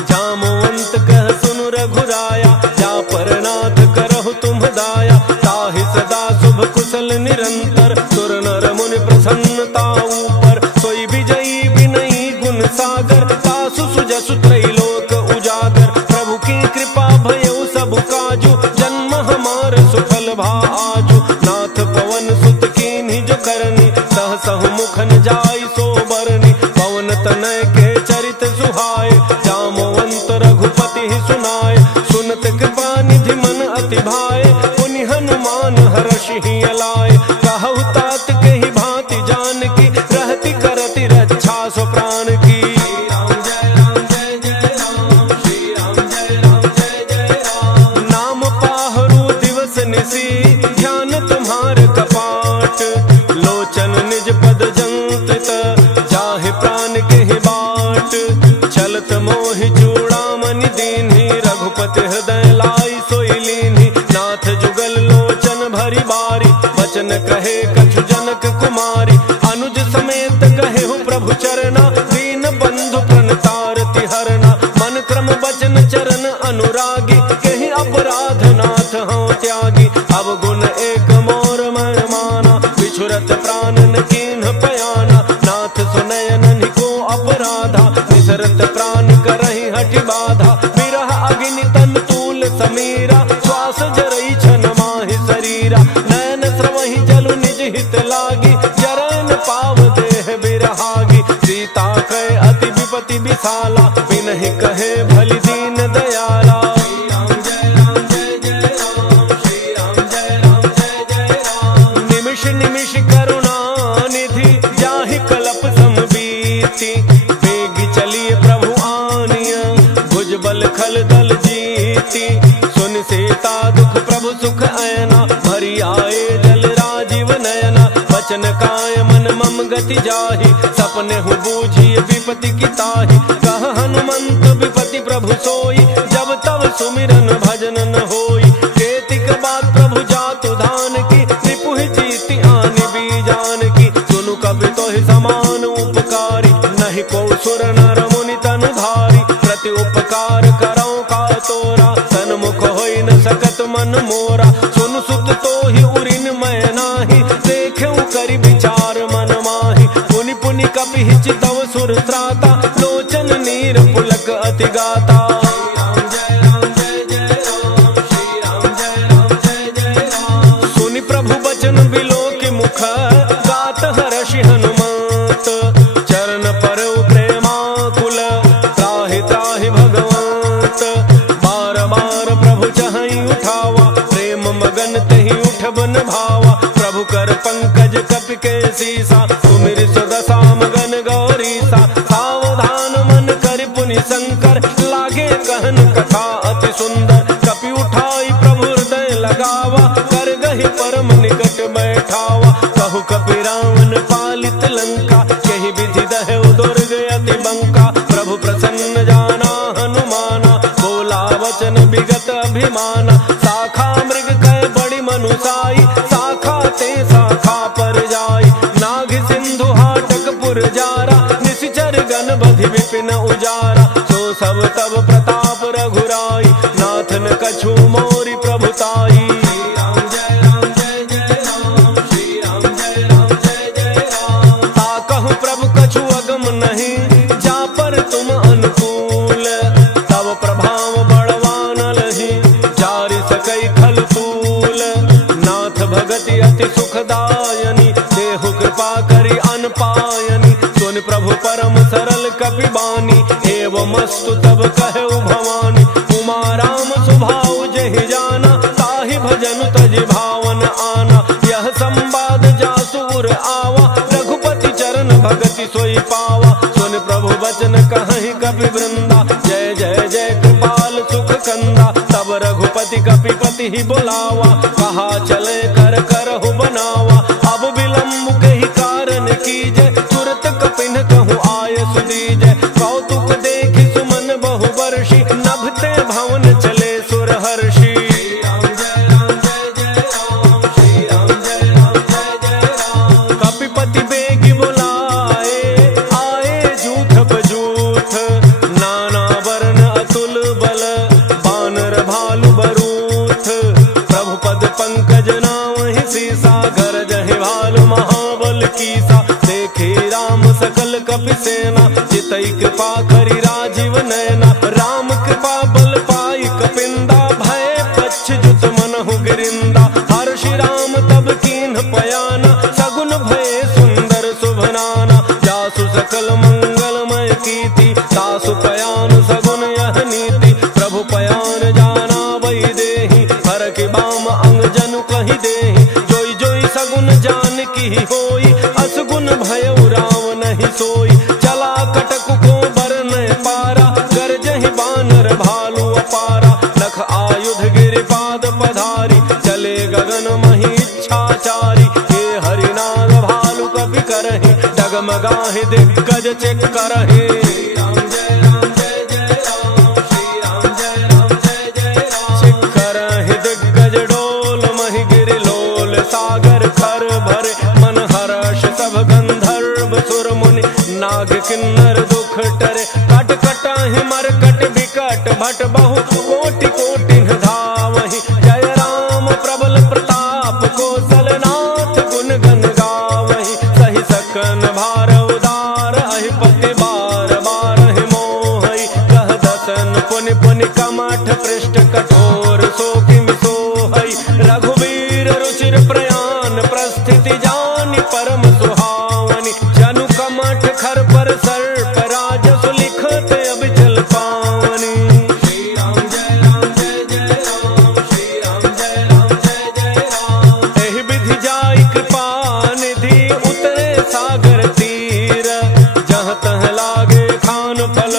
जामवंत कह सुनु रघुराया, जा पर नाथ करहु तुम दाया। ताहि सदा शुभ कुशल निरंतर, सुर नर मुनि प्रसन्नता ऊपर। सोई विजयी विनयी गुण सागर, तासु सुजसु त्रैलोक उजागर। प्रभु की कृपा भयउ सब काजू, जन्म हमार सुफल भा आजू। नाथ पवन सुत कीन्ही जो करनी, सहसहु मुख न जाई सो बरनी। पवन तनय के चरित सुहाए, जामवंत रघुपति ही सुनाए। सुनत कृपा निधि मन अति भाए, पुनि हनुमान हर्षि अलाए। कहु तात के ही भांति जानकी, रहति करति रक्षा सो प्राण की। श्री राम जय राम जय जय राम, श्री राम जय राम जय जय राम। नाम पाहरु दिवस निसी, ध्यान तुम्हार कपाट। लोचन निज पद जंत्रित, जाहि प्राण के ही बाट। चलत मोहि चूड़ामणि दीन्ही, रघुपति हृदय लाई सोई लीन्ही। नाथ जुगल लोचन भरी बारी, वचन कहे कछु जनक कुमारी। अनुज समेत कहे प्रभु चरना, दीन बंधु प्रणतारति हरना। मन क्रम वचन चरण अनुरागी, कहीं अपराध नाथ हूँ त्यागी। अब गुण एक मोर मन माना, बिछुरत प्राण न कीन्ह पयाना। नाथ सुनयन निको अपराधा, निसरत प्राण करहि हठि बाधा। विरह अग्नि तन तूल समीरा, श्वास जरई छन माहि शरीरा। नयन स्रवहि जलु निज हित लागी, जरन पाव देह बिरहागी। सीता कहे अति विपति विशाला, बिनहि कहे भलि दीन दयाला। श्री राम जय राम जय जय राम, श्री राम जय राम जय जय राम। निमिष निमिष करुणा निधि, जाहि कलप समबीति। बेगी चलिए प्रभु आनिया, भुज बल खल दल जीती। सुन सीता दुख प्रभु सुख ऐना, भरी आए जल राजीव नयना। वचन काय मन मम गति जाहि, सपने हु बूझी विपति की ताहि। कह हनुमंत विपति प्रभु सोई, जब तब सुमिरन भजन न होई। केतिक बात प्रभु जातु धान की, रिपु जीति आनि बीजान की। सुनु कवि तोहि समान उपकारी, नहीं को सुर नर मुनि तनु धारी। प्रति उपकार करौ का तोरा, सन्मुख होई न सकत मन मोरा। सुन सुत तोहि उरिन मैं नाही, देखेउ करि विचार मन माहि। पुनि पुनि कपि चितव सुर त्राता, लोचन नीर पुलक अति गाता। श्री राम जय राम जय जय राम, श्री राम जय राम जय जय राम। सुनि प्रभु बचन बिलोकि मुख, गात हर्षि हनुमंत। चरण परउ प्रेमाकुल, त्राहि त्राहि भगवंत। बार बार प्रभु चहई उठावा, प्रेम मगन तहि उठ बन भावा। प्रभु कर पंकज कपि के सीसा, सुमिरि सुदशा मगन गौरीसा। सावधान मन करि पुनि शंकर, लागे कहन कथा अति सुंदर। कपि उठाई प्रभु हृदय लगावा, कर गहि परम निकट बैठावा। कहु कपि रावण पालित लंका, कहि विधि दहु दुर्ग अति बंका। प्रभु प्रसन्न जाना हनुमाना, बोला वचन विगत अभिमाना। शाखा मृग कह बड़ी मनुसाई, शाखा ते शाखा पर जाई। नाग सिंधु हाटक पुर जारा, निशिचर गण बधि विपिन उजारा। सो सब तब प्रताप रघुराई, नाथ न कछु मोरि प्रभुताई। श्री राम जय राम जय जय राम, श्री राम जय राम जय जय राम। ताकहु प्रभु कछु अगम नहीं, जा पर तुम अनुकूल। तब प्रभाव बड़वान लही, जारि सकई खल तूल। नाथ भगति अति सुखदायनी, देहु कृपा करी अन पायनी। सुन प्रभु परम सरल कपि बानी, एवमस्तु तब कहु भवानी। उमा राम सुभाउ जेहि जाना, ताहि भजन तजि भावन आना। यह संवाद जासुर आवा, रघुपति चरण भगति सोई पावा। सुन प्रभु बचन कहि कपि वृंदा, जय जय जय कृपाल सुख कंदा। तब रघुपति कपिपति ही बुलावा, कहा चले कर करहु बनावा। अब विलम्ब कही कारण कीजय, तुरत कपिन कहूँ आय सुदीजय। कौतुक देखि सुमन बहु वर्षि, नभते भवन चले सुर हर्षि। कपिपति बेगी बुलाए, आए जूथ बजूथ। नाना वर्ण अतुल बल, बानर भालु बरूथ। प्रभु पद पंकज नावहि सीसा, गरजहि भालु महाबल कीसा। देखे राम सकल कपि सेना, जितई कृपा करी राजीव नैना। राम कृपा बल पाई कपिंदा, भय पच्छ जुत मनहु गिरिंदा। हर्षि राम तब कीन्ह पयाना, सगुन भय सुंदर शुभनाना। जासु सकल मंगलमय कीर्ति, तासु पयान सगुन यह नीति। प्रभु पयान जाना वही देहि, हर के बाम अंग जनु कहि देहि। जोई जोई सगुन जान की होई, असगुन भयउ राम नहीं सोई। चला कटक को बरन पारा, गरजहि बानर भालु अपारा। लख आयुध गिरिपाद पधारी, चले गगन मही इच्छाचारी। हे हरिनाग भालु कपि करहि, डगमगाहि दिग्गज चेक करहि। राम जय राम जय जय राम, श्री राम जय राम जय जय राम। चेक करहि दिग्गज डोल, महि गिरि लोल। सागर खर भरे मन हर्ष, सब गंधर्व सुर मुनि। नाग किन्नर दुख टरे, कट कटाहि मरकट बिकट भट। बहु कोटि कोटिन धावहि, जय राम प्रबल प्रताप। कौशलनाथ गुण गन गावहि, सहि सकन भार उदार। अहिपति बार बारहि मोहि, कह दसन पुनि पुनि कमठ पृष्ठ कठोर। सो किमि सोहै, रघुवीर रुचिर प्रयान। प्रस्थिति जानि परम सुहावनी, जनु कमठ खर पर सर्प राज। सुलिखत अबिचल पावनी। श्री राम जय राम जय जय राम, श्री राम जय राम जय जय राम। एहि विधि जाई कृपा निधि, उतरे सागर तीर। जहाँ तह लागे खान फल,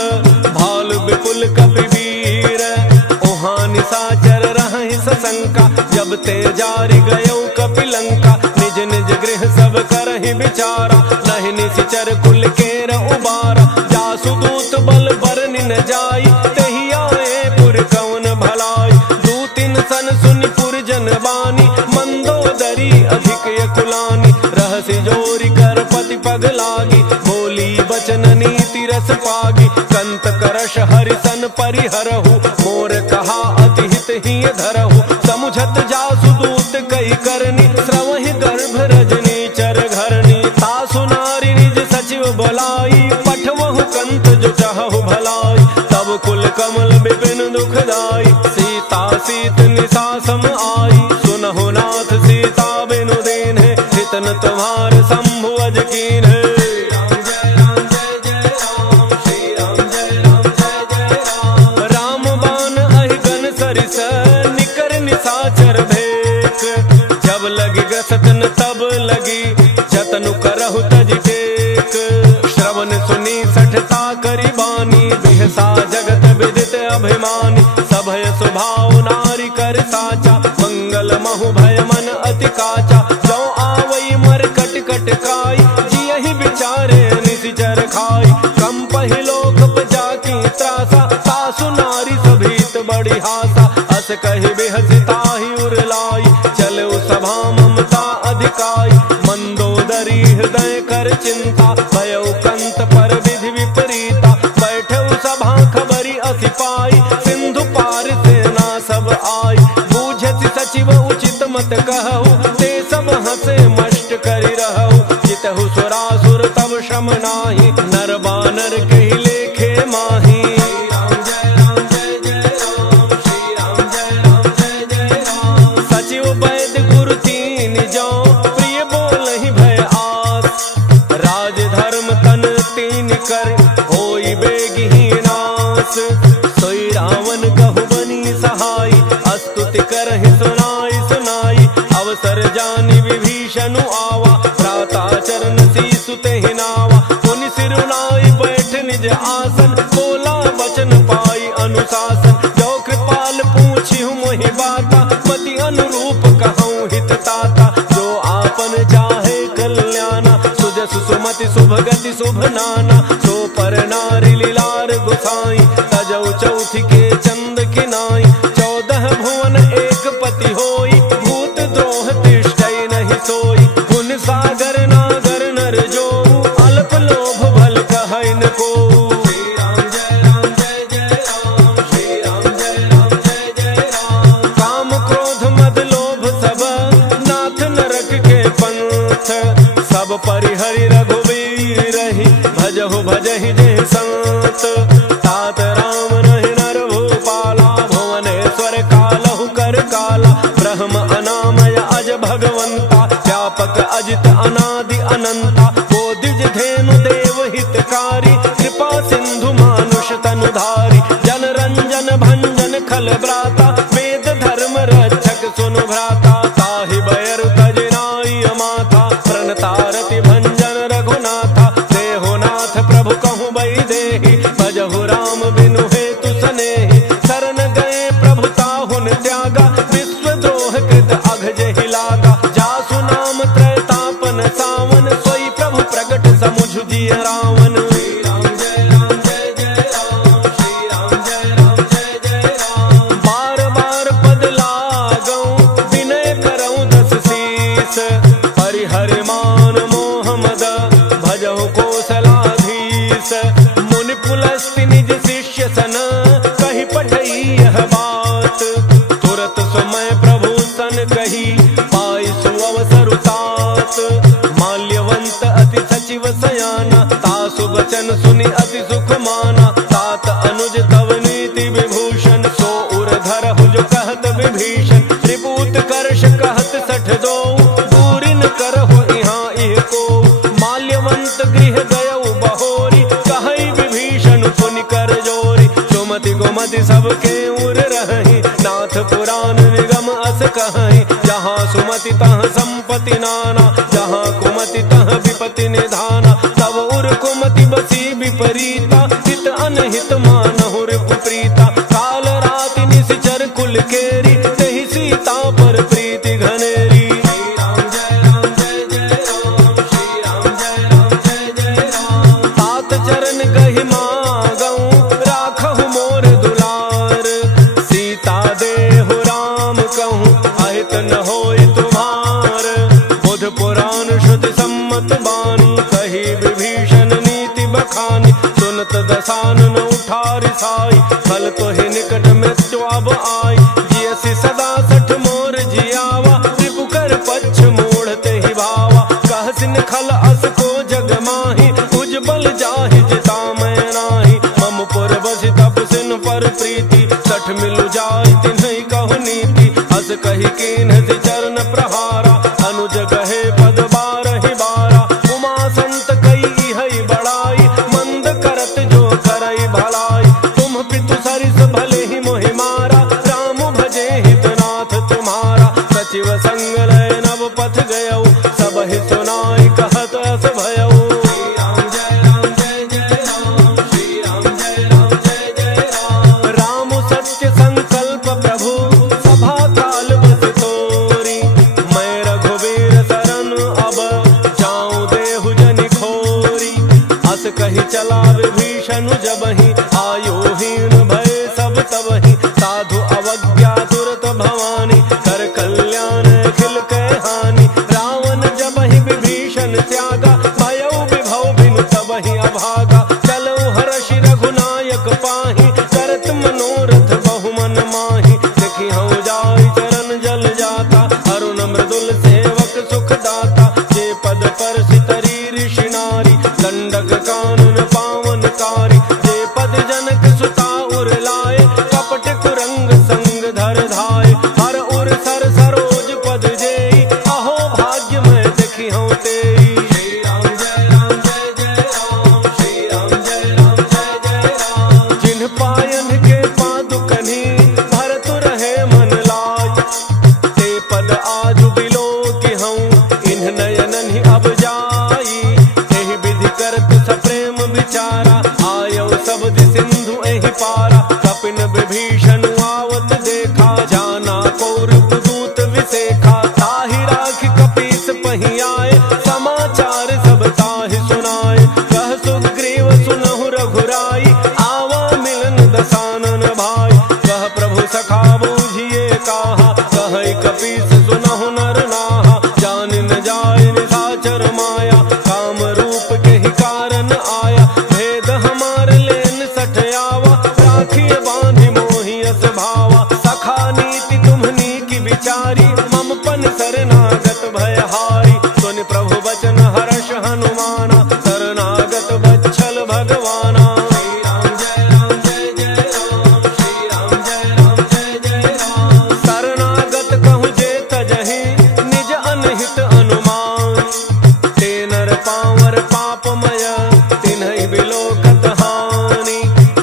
भालु विपुल कपि वीर। ओहाँ निशाचर रहहि सशंका, जब ते जारि गयौ कपि लंका। निज निज गृह सब करहि विचारा, नहीं निशिचर कुल केर उबारा। जासु दूत बल बरनि न जाई, तेहि आए पुर कवन भलाई। दूतिन सन सुनि पुर जन बानी, मंदोदरी अधिक यकुलानी। रहसि जोरि कर पति पग लागी, बोली बचन नीति रस पागी। कंत करश हरिसन परिहरहु, मोर कहा अति हित ही धरहु। समुझत जासु दूत कई करनी, श्रवहि गर्भ रजनी चर घरनी। तासु नारी निज सचिव बोलाई, पठवहु कंत जो चाहु भलाई। तब कुल कमल विपिन दुखदाई, सीता सीत निशा सम आई। सुनहु नाथ सीता बिनु दीन्हे, हितन तुम्हार शंभु अज कीन्हे। राम जय राम जय जय राम, श्री राम जय राम जय जय राम। राम बान अहि गन सरिस, निकर निशाचर भेक। जब लगी ग्रसतन तब लगी, जतनु करहु तजि टेक। श्रवण सुनी सठता करी बानी, बिहसा जगत विदित अभिमानी। सभय स्वभाव नारी कर साचा, मंगल महु भय मन अति काचा। जो आवई मर कट कट काई, जियहि विचारे निशिचर खाई। कम पहिलोक जाकी त्रासा, सासु नारी सभीत बड़ी हासा। अस कहि बिहसि ताहि उर लाई, चलउ सभा ममता अधिकाई। मंदोदरी हृदय कर चिंता, भयउ कंत पर विधि विपरीता। बैठउ सभा खबरी अति पाई, सिंधु पार सेना सब आई। बूझति सचिव उचित मत कहु, ते सब हंसे मष्ट करि रहु। जितहु सुरासुर तब श्रम नाही, नर बानर कहि लेखे माही। राम जय राम जय जय राम, श्री राम जय राम जय जय राम। सचिव वैद्य गुरु तीन जो प्रिय बोलहि भय आस। राज धर्म तन तीन कर होई बेगहि नास। सोई रावण कहु बनी सहाय स्तुति करहि सुनाई सुनाई। अवसर जानि विभीषण आवा भ्राता चरण सीसु तेहि नावा। मुनि सिरुनाई बैठ निज आसन बोला वचन पाई अनुशासन। जो कृपाल पूछिहु मोहि बाता मति अनुरूप कहूँ हित ताता। जो आपन चाहे कल्याणा सुजसु सुमति शुभ गति शुभ नाना। सो पर नारी लीलार गुसाई तजौ चौथि के चंद किनाई। 14 भुवन एक पति होई भूत द्रोह तिष्ठै नहीं सोई। गुण सागर नागर नर जो अल्प लोभ भल कहै न को। श्री राम जय राम जय जय राम। श्री राम जय राम जय जय राम। काम क्रोध मद लोभ सब नाथ नरक के पंथ। सब परिहरि रघुवीर रही भजहु भजहि जे संत। तात राम नहीं नर भूपाला भुवनेश्वर कालहु कर काला। ब्रह्म अनामय अज भगवंता व्यापक अजित अनादि अनंता। बोधिज धेनु देव हितकारी कृपा सिंधु मानुष तनुधारी। जन रंजन भंजन खल ब्राता वेद धर्म रक्षक सुनु भ्राता। ताहि बैरु तजनाई अमाथा प्रणतारति भंजन रघुनाथा। देहो नाथ प्रभु कहु बई देहि भजहु राम बिनु हेतु सनेहि। शरण गए प्रभु ताहुन त्यागा विश्वद्रोह कृत अघ जेहि लागा। जासु नाम त्रैतापन सावन सोई प्रभु प्रगट समुझ जिय रावण। श्री राम जय राम जय जय राम। श्री राम जय राम जय जय राम। बार बार पद लागऊं विनय करऊं दस शीस। परिहरि मान मोह मद भजहु कौशलाधीश। मुनि पुलस्ति निज शिष्य सन कहि पठई यह बात। तुरत समय प्रभु सन कही पाई सुअवसर तात। माल्यवंत अति सचिव सयाना तासु वचन सुनि अति सुख माना। तात अनुज तव नीति विभूषण सो उर धरहु जो कहत विभीषण। त्रिपूत कर्ष कहत 62 दूरिन करहु इहाँ इह को। माल्यवंत गृह गयउ बहोरी कहई विभीषण पुनि कर जोरी। सुमति गोमति सबके उर रही नाथ पुराण निगम अस कहई। जहाँ सुमति तहाँ संपत्ति नाना जहाँ कुमति तहाँ विपत्ति निधाना। तब उर कुमति बसी विपरीता हित अनहित मानहु रिपुप्रीता। काल राति निशिचर कुल केरी तेहि सीता पर प्रीति घनेरी। श्री राम जय राम जय जय राम। श्री राम जय राम जय जय राम। तात चरण गहि मागऊं राखहु मोर दुलार। सीता देहु राम कहूँ अहित न होई तुम्हार। बुध पुराण श्रुति सम्मत बानी कही विभीषण नीति बखानी। सुनत दसानन उठारि साई फल तोहि निकट मृत्यु अब आई। जियसि सदा 60 मोर जियावा रिपु कर पच्छ मूढ़ते ही भावा। कहसिन खल अस को जग माही उज्जवल जाहि जिता मैं नाही। मम पुर बसि तपसिन पर प्रीति 60 मिलु जाय तिन्हि कहु नीति। अस कहि कीन्ह चरण प्रहारा अनुज कहे पद बारहि बारा। उमा संत कई इहै बड़ाई मंद करत जो करई भलाई। तुम पितु सरिस भले ही मोहि मारा राम भजे हितनाथ तुम्हारा। सचिव संग लय नव पथ गयऊ सबहि सुनाई कहत अस भयऊ। श्री राम जय राम जय जय राम। श्री राम जय राम जय जय राम। राम सत्य संकल्प प्रभु सभा काल बस तोरी। मैं रघुवीर शरण अब जाऊं देहु जनि खोरी। अस कही चला विभीषण जबहि आयुहीन भय सब तबहि। साधु अवज्ञा तुरत भवानी कर कल्याण देखा, ताहि राखी कपीस पही आए, समाचार सब ताहि सुनाए। कह सुग्रीव सुनहु रघुराई, आवा मिलन दसानन भाई। कह प्रभु सखा बूझिए काहा, कह कपीस सुनहु नर नाहा। जान न जाय निशाचर माया, काम रूप के ही कारण आया। भेद हमार लेन सठ आवा, राखिए बांधि मोहियस भावा। सखा नीति तुम्हनी की विचारी, मम पन शरणागत भयहारी। सुनि प्रभु बचन हर्ष हनुमाना, शरणागत बच्छल भगवाना। श्री राम जय राम जय जय राम, श्री राम जय राम जय जय राम। शरणागत कहूँ जे तजहि, निज अनहित अनुमान। ते नर पावर पापमय, तिन्हि बिलोकत हानि।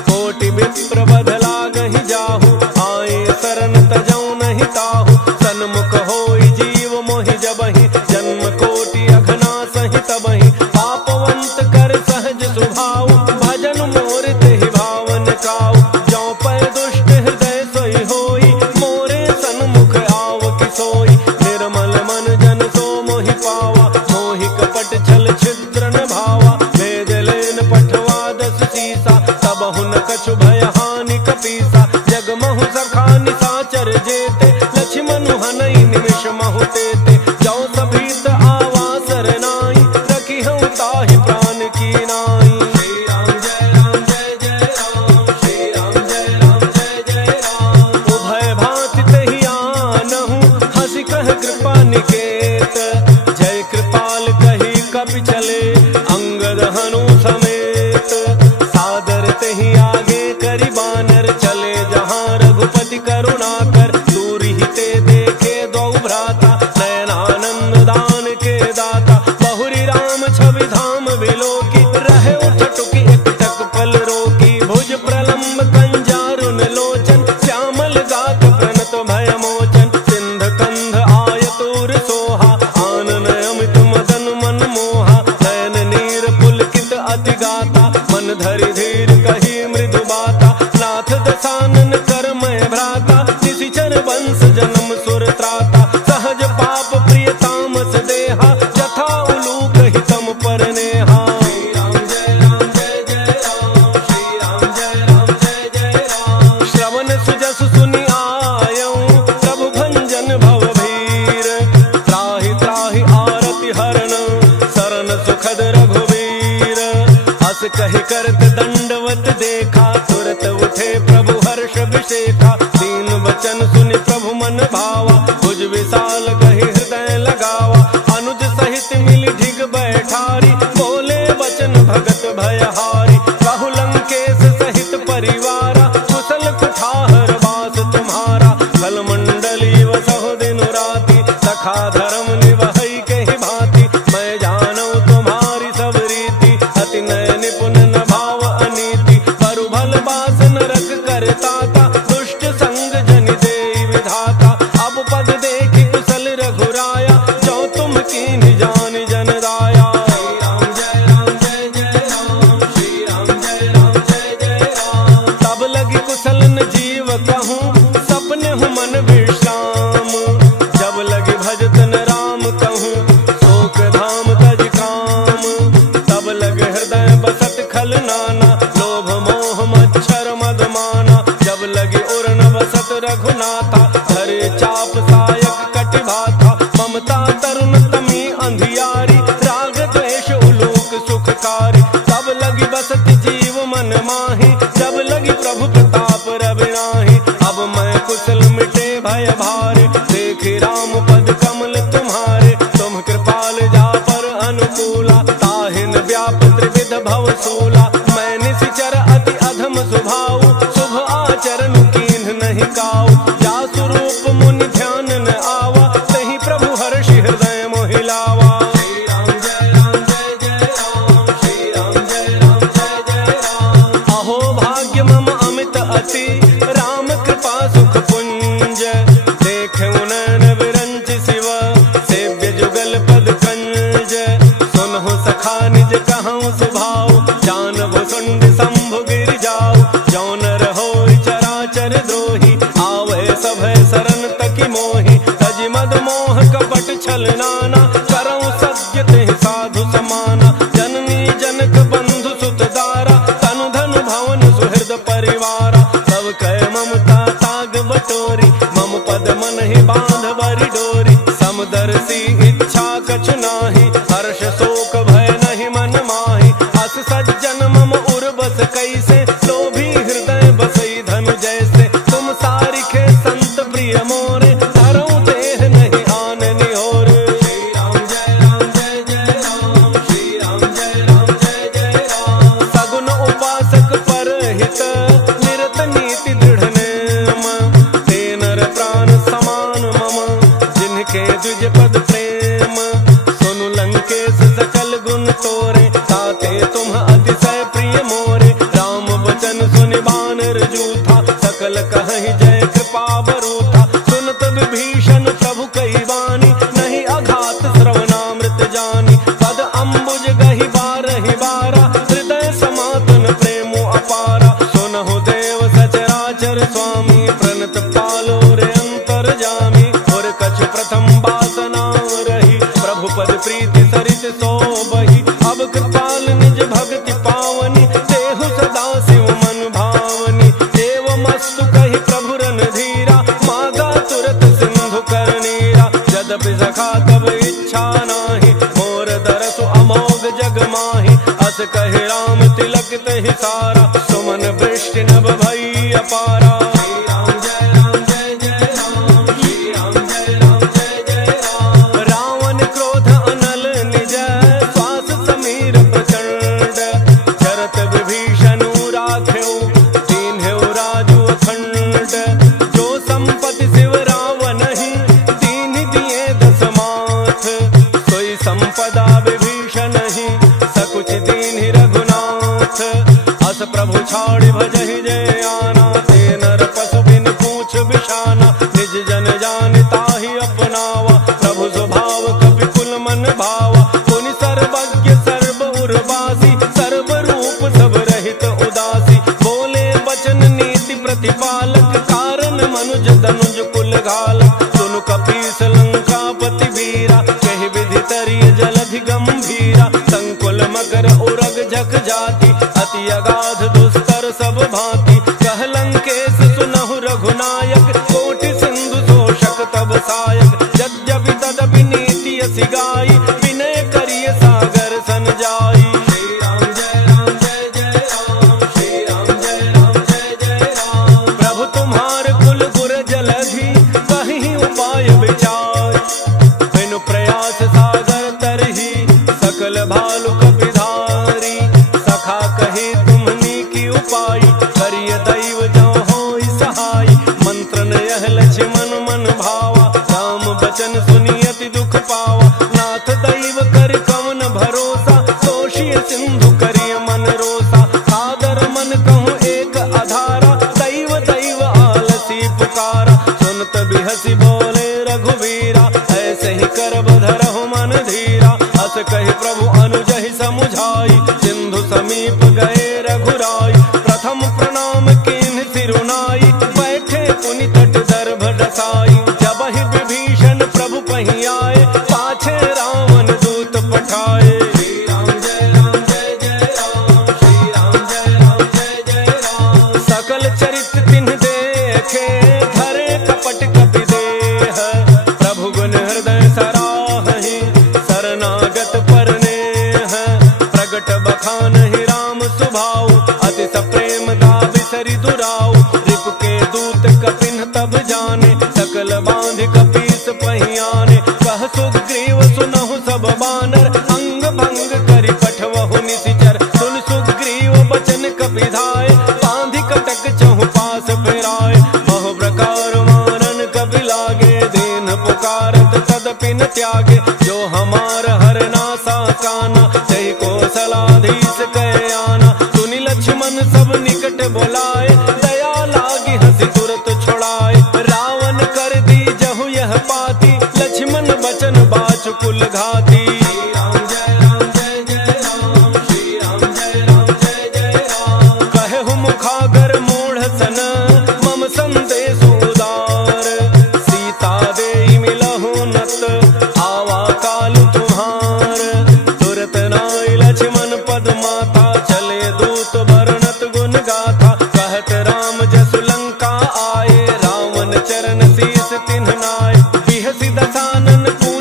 कोटि विप्र बध लागहि जाहु, आए शरण तजौ नहीं ताहु। सन्मुख होई जीव मोहि जबहि, जन्म कोटि अघना सहि तबहि। पापवंत कर सहज स्वभाव, भजन मोर तेहि भावन काऊ। जौ पै दुष्ट हृदय सोई होई, मोरे सन्मुख आव कि सोई। निर्मल मन जन सो मोहि पावा, मोहि कपट छल छिद्र न भावा। भेद लेन पठवा दस सीसा, तब हुन कछु भय हानि कपीसा। जग महु सखा निशाचर जेते, लक्ष्मण हनई निमिष महु तेते। जौ सभीत आवा सरनाई, रखी हूँ ताहि प्राण की नाई। श्री राम जय राम जय जय राम, श्री राम जय राम जय जय राम। उभय भांति तहि आनहु, हँसि कह कृपा निकेत। जय कृपाल कही कपि चले, अंगद हनु समेत। सादर तहि आगे करि बानर, चले जहाँ रघुपति करुणा कर। दूरि ही ते देखे दो भ्राता, नयनानंद दान के दाता। बहुरी राम छवि धाम बिलोकी, रहे उठटुकी एकटक पल रोकी। भुज प्रलंब कंजारुन लोचन, श्यामल गात प्रणत भय मोचन। सिंध कंध आयतुर सोहा, आनन अमित मदन मन मोहा। नयन नीर पुलकित अति गाता, मन धरि धीर कही मृदु बाता। नाथ दसानन कर मैं भ्राता, निशिचर वंश जन्म सुर त्राता। सहज पाप प्रिय तामस देहा, जथा उलूक हितम पर नेहा। श्री राम जय राम जय जय राम, श्री राम जय राम जय जय राम। श्रवण सुजस सुनि आयऊँ, प्रभु भंजन भव भीर। त्राहि त्राहि आरति हरण, शरण सुखद रघुवीर। हस कहि करत दंडवत देखा, तुरत उठे प्रभु हर्ष विशेखा। दीन वचन सुनि प्रभु मन भावा, भुज विशाल कहि हृदय लगावा। अनुज सहित मिलि ढिग बैठारी, बोले वचन भगत भयहारी। कहु लंकेश सहित परिवारा, कुशल कुठार वास तुम्हारा। फल मंडली वसहु दिन राति, सखा धर्म निवहै कहि भांति। मैं जानऊ तुम्हारी सब रीति, अति नय निपुण न भाव अनीति। परु भल बास नरक करताता, दुष्ट संग जनि देई विधाता। अब पद देखि कुशल रघुराया, जो तुम कीन्हि जानि जन दाया। श्री राम जय राम जय जय राम, श्री राम जय राम जय जय राम। तब लगी कुशल न जीव कहूँ, सपने हूँ मन विश्राम। जब लगी भजत न मोह कपट छल नाना, करऊं सत्य ते साधु समाना। जननी जनक बंधु सुत दारा, तनु धनु भवन सुहृद परिवारा। सब कह ममता ताग बटोरी, मम पद मन ही बांध बरि डोरी। समदर्शी इच्छा कछु नाही, हर्ष शोक भय नहीं मन माही। अस सज्जन मम उर बस कैसे, लोभी हृदय बसई धनु जैसे। तुम सारिखे संत प्रिय मोरे, धरऊं देह नहीं आन निहोर। श्री राम जय राम जय जय राम, श्री राम जय राम जय जय राम। सगुन उपासक परहित, निरत नीति दृढ़ नेम। ते नर प्राण समान मम, जिनके द्विज पद प्रेम। सुनु लंकेश सकल गुण तोरे, ताते तुम अतिशय प्रिय मोरे। राम वचन सुनि बानर जूथा, सकल कहहि जय कृपा बरूथा। सुनत विभीषण प्रभु कहि बानी, नहीं अघात श्रवणामृत जानी। पद अम्बुज गहि बारहि बारा, हृदय समातन प्रेमो अपारा। सुनहु देव सचराचर स्वामी, प्रणत पालो रे अंतर जामी। और कछ प्रथम बासना रही, प्रभु पद प्रीति सरित सोबहि। अब कृपाल निज भक्ति पावनी, देहु सदा शिव मन भावनी। एवमस्तु कहि प्रभु रणधीरा, मागा तुरत सिंधु कर नीरा। यद्यपि सखा तब इच्छा नाही, मोर दरसु अमोघ जग माही। अस कहि राम तिलक तहि सारा, सुमन वृष्टि नभ भई अपारा। श्री राम जय राम जय जय राम, श्री राम जय राम जय जय राम। रावण क्रोध अनल निज, श्वास समीर प्रचंड। जरत विभीषण राखेउ, दीन्हेउ राजु अखंड। जो संपत्ति शिव रावण ही, दीन्हि दिए दस माथ। सोई संपदा विभीषण ही, सकुच दीन्हि रघुनाथ। अस प्रभु छाड़ि भजहि जय आना, ते नर पशु बिन पूछ बिषाना। निज जन जानि ताहि अपनावा, प्रभु स्वभाव कपि कुल मन भावा। पुनि सर्वज्ञ सर्व उर्वासी, सर्व रूप सब रहित उदासी। बोले वचन नीति प्रतिपालक, कारण मनुज तनुज कुल घालक। सुनु कपीस लंकापति वीरा, कहि विधि तरिय जलधि गंभीरा। संकुल मकर उरग झक जाति, अति अगाध दुस्तर सब भांति। कह लंकेश सुनहु रघुनायक, कोटि सिंधु तोषक तब सायक। यद्यपि तदपि नीति असि गाई, विनय करिय सागर सन जाई। श्री राम जय राम जय जय राम, श्री राम जय राम जय जय राम। प्रभु तुम्हार कुल गुर जलधि, कहीं उपाय विचार। बिनु प्रयास सागर तरही, सकल भालु कपिधारी। सखा कही तुमनी की उपाय, करिय दैव जो होई सहाय। मंत्रन यह लक्ष्मण मन भावा, राम बचन सुनि अति दुख पावा। नाथ दैव कर कवन भरोसा, दोषी सिंधु करिय मन रोसा। सादर मन कहूँ एक आधारा, दैव दैव आलसी पुकारा। सुनत बिहसी बोले रघुवीरा, ऐसे ही करब धरहु मन धीरा। अस कहि प्रभु अनुजहि समुझाई, सिंधु समीप गए रघुराई। प्रथम प्रणाम कीन्ह सिरुनाई, बैठे पुनि तट दर्भ डसाई। जब ही विभीषण प्रभु पहीं आए, पाछे रावण दूत पठाए। श्री राम जय राम जय जय राम, श्री राम जय राम जय जय राम। सकल चरित तिन्ह देखे, धरे कपट कपि देह। प्रभु गुण हृदय सराहहि, शरणागत परनेह। प्रगट बखानहि राम सुभाऊ, अति सप्रेम दाबिसरि दुराऊ। रिप के दूत कपिन तब जाने, सकल बांध कपीस पहियाने। कह सुग्रीव सुनहु सब बानर, अंग भंग करि पठवहु निशिचर। सुन सुग्रीव बचन कपिधाय, बांधि कटक चहु पास फिराय। बहु प्रकार मारन कपि लागे, दीन पुकारत तदपि न त्यागे। जो हमार हरनासा काना, तहि कौशलाधीश कह आना। सुनि लक्ष्मण सब निकट बोलाए, दया लागी हंसी तुरत छुड़ाए। रावण कर दी जहु यह पाती, लक्ष्मण बचन बाचु कुल घाती। श्री राम जय राम जय जय राम, श्री राम जय राम जय जय राम। कहु मुखागर मूढ़ सन, मम संदेश उदार। सीता देई मिलहु नत,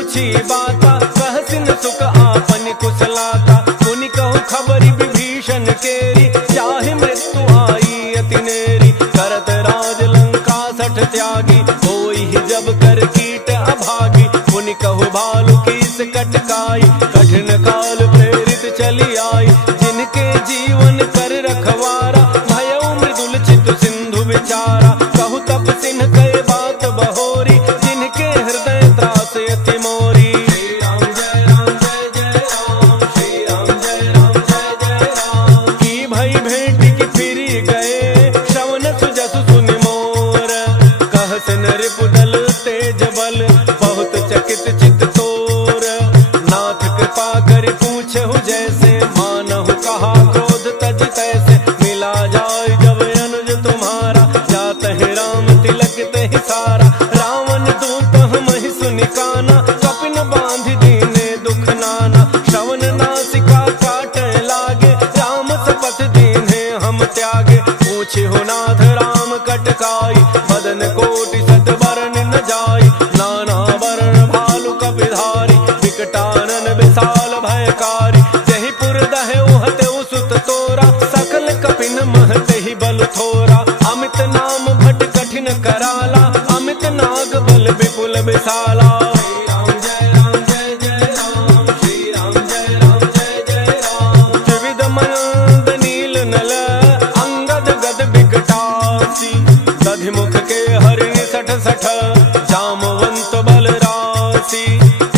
पूछी बाता, कहसिन सुख आपन कुशलाता। मुनि कहु खबरी विभीषण केरी, चाहे मृत्यु आई अति नेरी। करत राज लंका सठ त्यागी, होई ही जब कर कीट अभागी। मुनि कहु भालु कीस कटकाई, कठिन काल प्रेरित चली आई। जिनके जीवन कर रखवारा, भयउ मृदुल चित सिंधु विचारा। कहु तप सिन्ह कहे बात बहोरी, जिनके हृदय त्रास अति मोरी। श्री राम जय राम जय जय राम, श्री राम जय राम जय जय राम। की भई भेंट की फिरी गए, श्रवण सुजसु सुनि मोर। कहसिन रिपुदल तेज बल, बहुत चकित चित तोर। नाथ कृपा करि पूछहु जैसे, मानहु कहा क्रोध तज तैसे। मिला जाय जब अनुज तुम्हारा, जातहि राम तिलक तहि सारा। रावण दूत हमहि सुनि काना, कपिन बांधि दीने दुख नाना। श्रवण नासिका काटय लागे, राम सपथ दीन्हे हम त्यागे। पूछिहु नाथ राम कटकाई, बदन कोटि सत बरन न जाई। नाना वरण भालु कपिधारी, विकटानन विशाल भयकारी। जहि पुर दहउ हतउ सुत तोरा, सकल कपिन महते बल थोरा। अमित नाम भट कठिन कराला, अमित नाग बल विपुल विशाला। श्री राम जय राम जय जय राम, श्री राम जय राम जय जय राम। त्रिविध मयंद नील नल, अंगद गद विकटासी। दधिमुख के हरिणि सठ सठ, जामवंत बल राशि।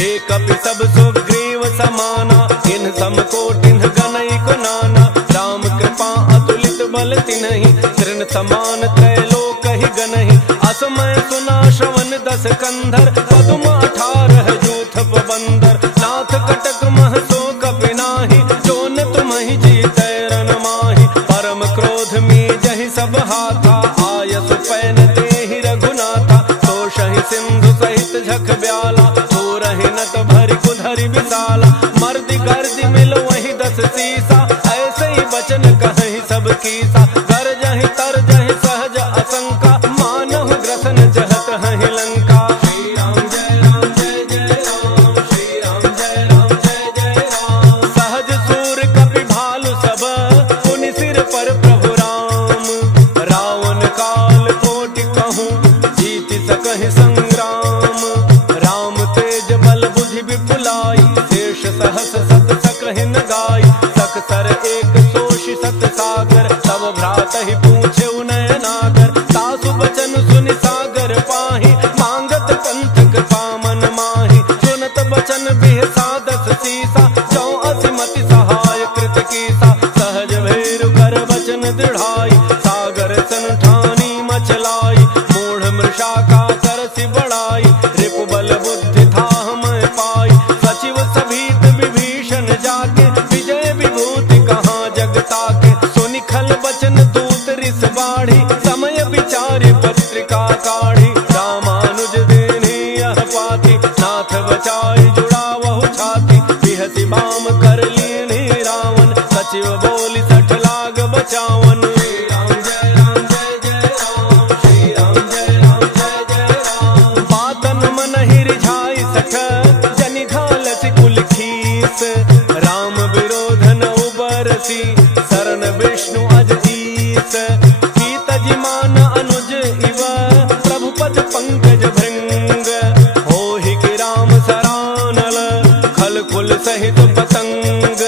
एक कपि सब सुग्रीव समाना, इन सम कोटिन गनई को नाना। राम कृपा अतुलित बल तिन्हि, तृण समान त्रैलोक ही गनहि। असमय सुना श्रवण दस कंधर, पदुम 18 जूथ बंदर। नाथ कटक मह सो कपि नाही, जोन तुम्हि जीतै रन माहि। परम क्रोध में जहि सब हाथा, आयसु पैन तेहि रघुनाथा। तोषहि सिंधु सहित झख ब्याला, थोरहि नत भरि कुधरि विशाला। मर्दि गर्दि मिल वही 10 सीसा, ऐसे ही बचन कहि सब कीसा। गरजहि तरजहि सहज असंका, मानहु ग्रसन जहत हहि लंका। श्री राम जय राम जय जय राम, श्री राम जय राम जय जय राम। सहज सूर कपि भालु सब, पुनि सिर पर प्रभु राम। रावण काल कोटि कहूँ, जीति सकहि संग्राम। राम तेज बल बुद्धि विपुलाई, शेष सहस सत सकहि न गाई। सकसर एक सोषि सत सागर, तब भ्रातहि पूछे नयनागर। तासु बचन सुनि सागर पाहि, मांगत पंथ कृपा मन माहि। सुनत बचन बिहसा 10 सीसा, जौ असिमति सहाय कृत कीसा। सहज भैरु कर बचन दृढ़ाई, सागर सन ठानी मचलाई। मूढ़ मृषा का करसि बढ़ाई, रिपु बल बुद्धि थाह मैं पाई। सचिव सभीत विभीषण जाके, विजय विभूति कहाँ जगता के। सुनि खल बचन दूत रिस बाढ़ी, समय विचारि पत्रिका काढ़ी। रामानुज देहि यह पाती, नाथ बचाई जुड़ावहु छाती। बिहसि बाम कर लीन्हि रावण, सचिव बोली 60 लाग बचावन। श्री राम जय राम जय जय राम, श्री राम जय राम जय जय राम। बातन मन ही रिझाई 60, जनि घालसि कुल खीस। राम विरोध न उबरसी, शरण विष्णु अज ईस। की तजि मान अनुज इव, प्रभु पद पंकज भृंग। होहि कि राम सरानल, खल कुल सहित पतंग।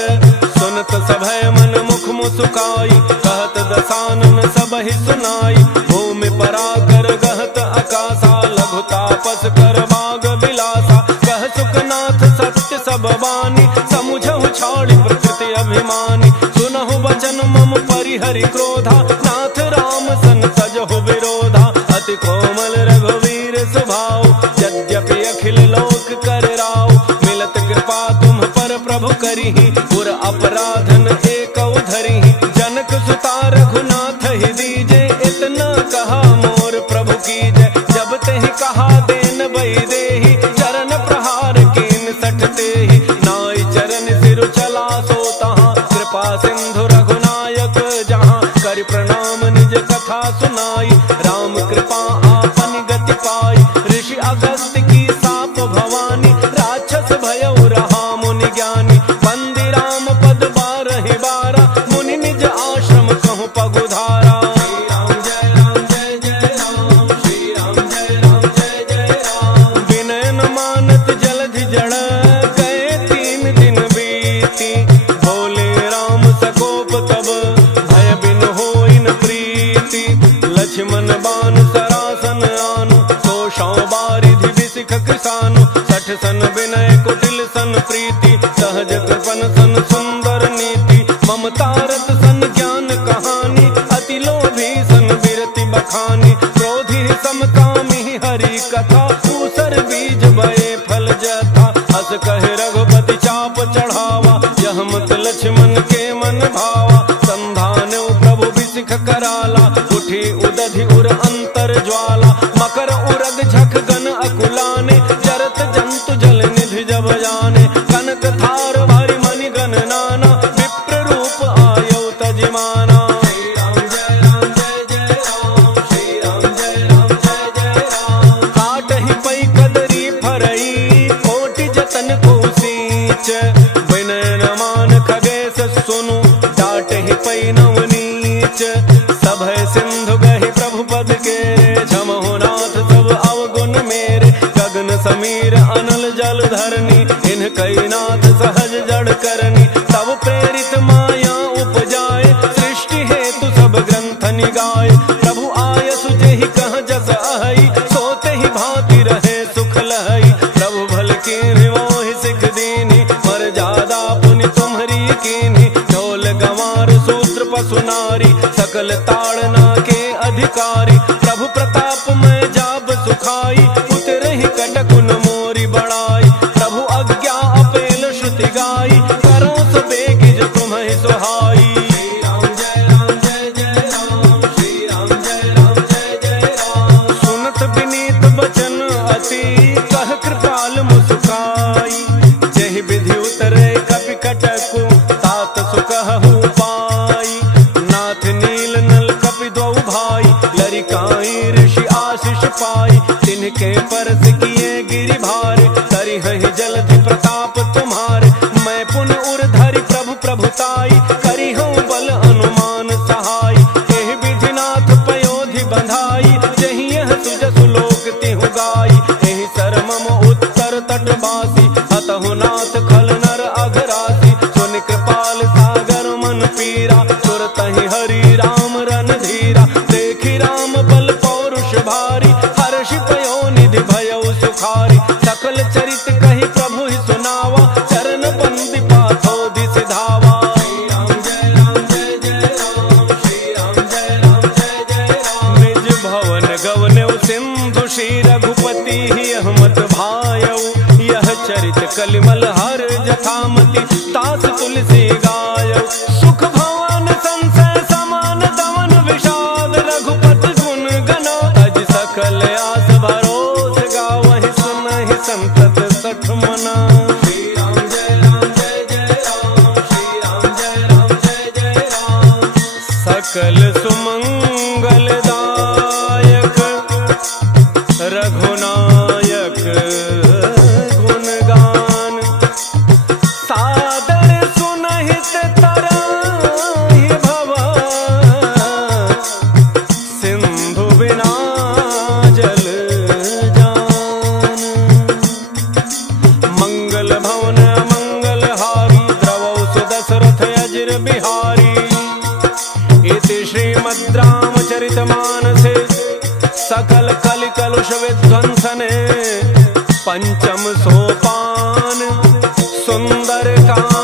सुनत सभय मन मुख मुसुकाई, कहत दसानन सबहि सुनाई। भूमि पराकर गहत आकाशा, लघु तापस कर बाग बिलासा। कह सुखनाथ सत्य सब बानी, समुझहु छाड़ी प्रकृति अभिमानी। सुनहु बचन मम परिहरि क्रोधा, नाथ राम सन सजहु विरोधा। अति कोमल रघुवीर स्वभाव, यद्यपि अखिल लोक कर राव। मिलत कृपा तुम पर प्रभु करिहि, पुर अपराधन एक धरिहि। जनक सुता रघुनाथ ही दीजे, इतना कहा मोर प्रभु कीजय। जब तेहि कहा देन बई देहि, चरण प्रहार कीन 60 तेहि। नाई चरण सिरु चला सो तहाँ, कृपा सिंधु रघुनायक जहाँ। करि प्रणाम निज कथा सुनाई, राम कृपा आपन गति पाई। ऋषि अगस्त्य की साप भवानी, राज सन विनय कुटिल सन प्रीति, सहज कृपन सन सुंदर नीति, ममता रत सन ज्ञान कहानी, अति लोभी सन विरति बखानी, क्रोधी समकामी हरि कथा, ऊसर बीज बये फल जथा, अस कहे रघुपति चाप चढ़ावा, यह मत लक्ष्मण के मन भावा, संधान प्रभु बिसिख कराला, उठी उदधि उर अंतर ज्वाला, मकर उरग झक गन अकुलाने, जरत जंतु जल निधि जब जाने, कनक थार भारी मणि गण नाना, विप्र रूप आयौ तजिमाना। श्री राम जय राम जय जय राम, श्री राम जय राम जय जय राम। काटहि पै कदरी फरई, कोटि जतन को सींच, विनय न मान खगेश सुनु, डाटहि पै नवनीच, सभय सिंधु गहि प्रभु पद के, क्षमहु नाथ सब अवगुण मेरे, गगन समीर अनल जल धरनी, इन कई नाथ सहज जड़ करनी, तब प्रेरित माया उपजाए, सृष्टि हेतु सब ग्रंथ निगाए, प्रभु आयसु जेहि कह जस अहई, सोते ही भांति रहे सुख लहई, प्रभु भल कीन्हि मोहि सिख दीन्हि, मर्यादा पुनि तुम्हरी कीन्हि, ढोल गंवार शूद्र पशु नारी, सकल ताड़ना के अधिकारी, प्रभु प्रताप में जाब सुखाई, उतरहि कटकुन मोरी बड़ाई, प्रभु अज्ञा अपेल श्रुति गाई, करो सो बेगिज तुम्हि सुहाई। श्री राम जय राम जय जय राम, श्री राम जय राम जय जय राम। सुनत विनीत बचन अति, कह कृपाल मुस्काई, जेहि विधि उतरे कपि कटकु, तात सुकहु पाई, नाथ नील नल कपि द्वौ भाई, लरिकाई ऋषि आशीष पाई, तिनके परस किए गिरि भारे, करिहहि जलधि प्रताप तुम्हारे, मैं पुन उर धरि प्रभु प्रभुताई, करिहउँ बल अनुमान सहाय, एहि विधिनाथ पयोधि बंधाई, जहि यह सुजसु लोक तिहु गाई, एहि सर मम उत्तर तटवासी, अतहु नाथ खल नर अघरासी, सुनि कृपाल सागर मन पीरा, तुरतहि हरि राम रन धीरा, देखि राम बल पौरुष भारी, हर्षि पयो निधि भयउ सुखारी, सकल चरित कहि प्रभु ही सुनावा, चरण बंदी पाथो दिस धावा। श्री राम जय राम जय जय राम, श्री राम जय राम जय जय राम। निज भवन गवनउ सिंधु श्री रघुपति यह मत भायउ, यह चरित कलिमल हर जथामति, तास तुलसी गायउ, सुख भवन संसय समान दमन विषाद, रघुपति गुण गना, अज सकल आस भरोस गावहि, सुनहि संतत सठ मना। श्री राम जय राम जय जय राम, श्री राम जय राम जय जय राम। सकल सुमंगल दायक रघुनायक गुणगान, सादर सुनहित तरहि भव, सिंधु बिना जल जान, मंगल भवन मंगल हारी, द्रवौ सुदशरथ अजिर बिहारी, इति श्रीमद् रामचरितमानसे, सकल कलि कलुष विध्वंसने, पंचम सोपान सुंदर कांड।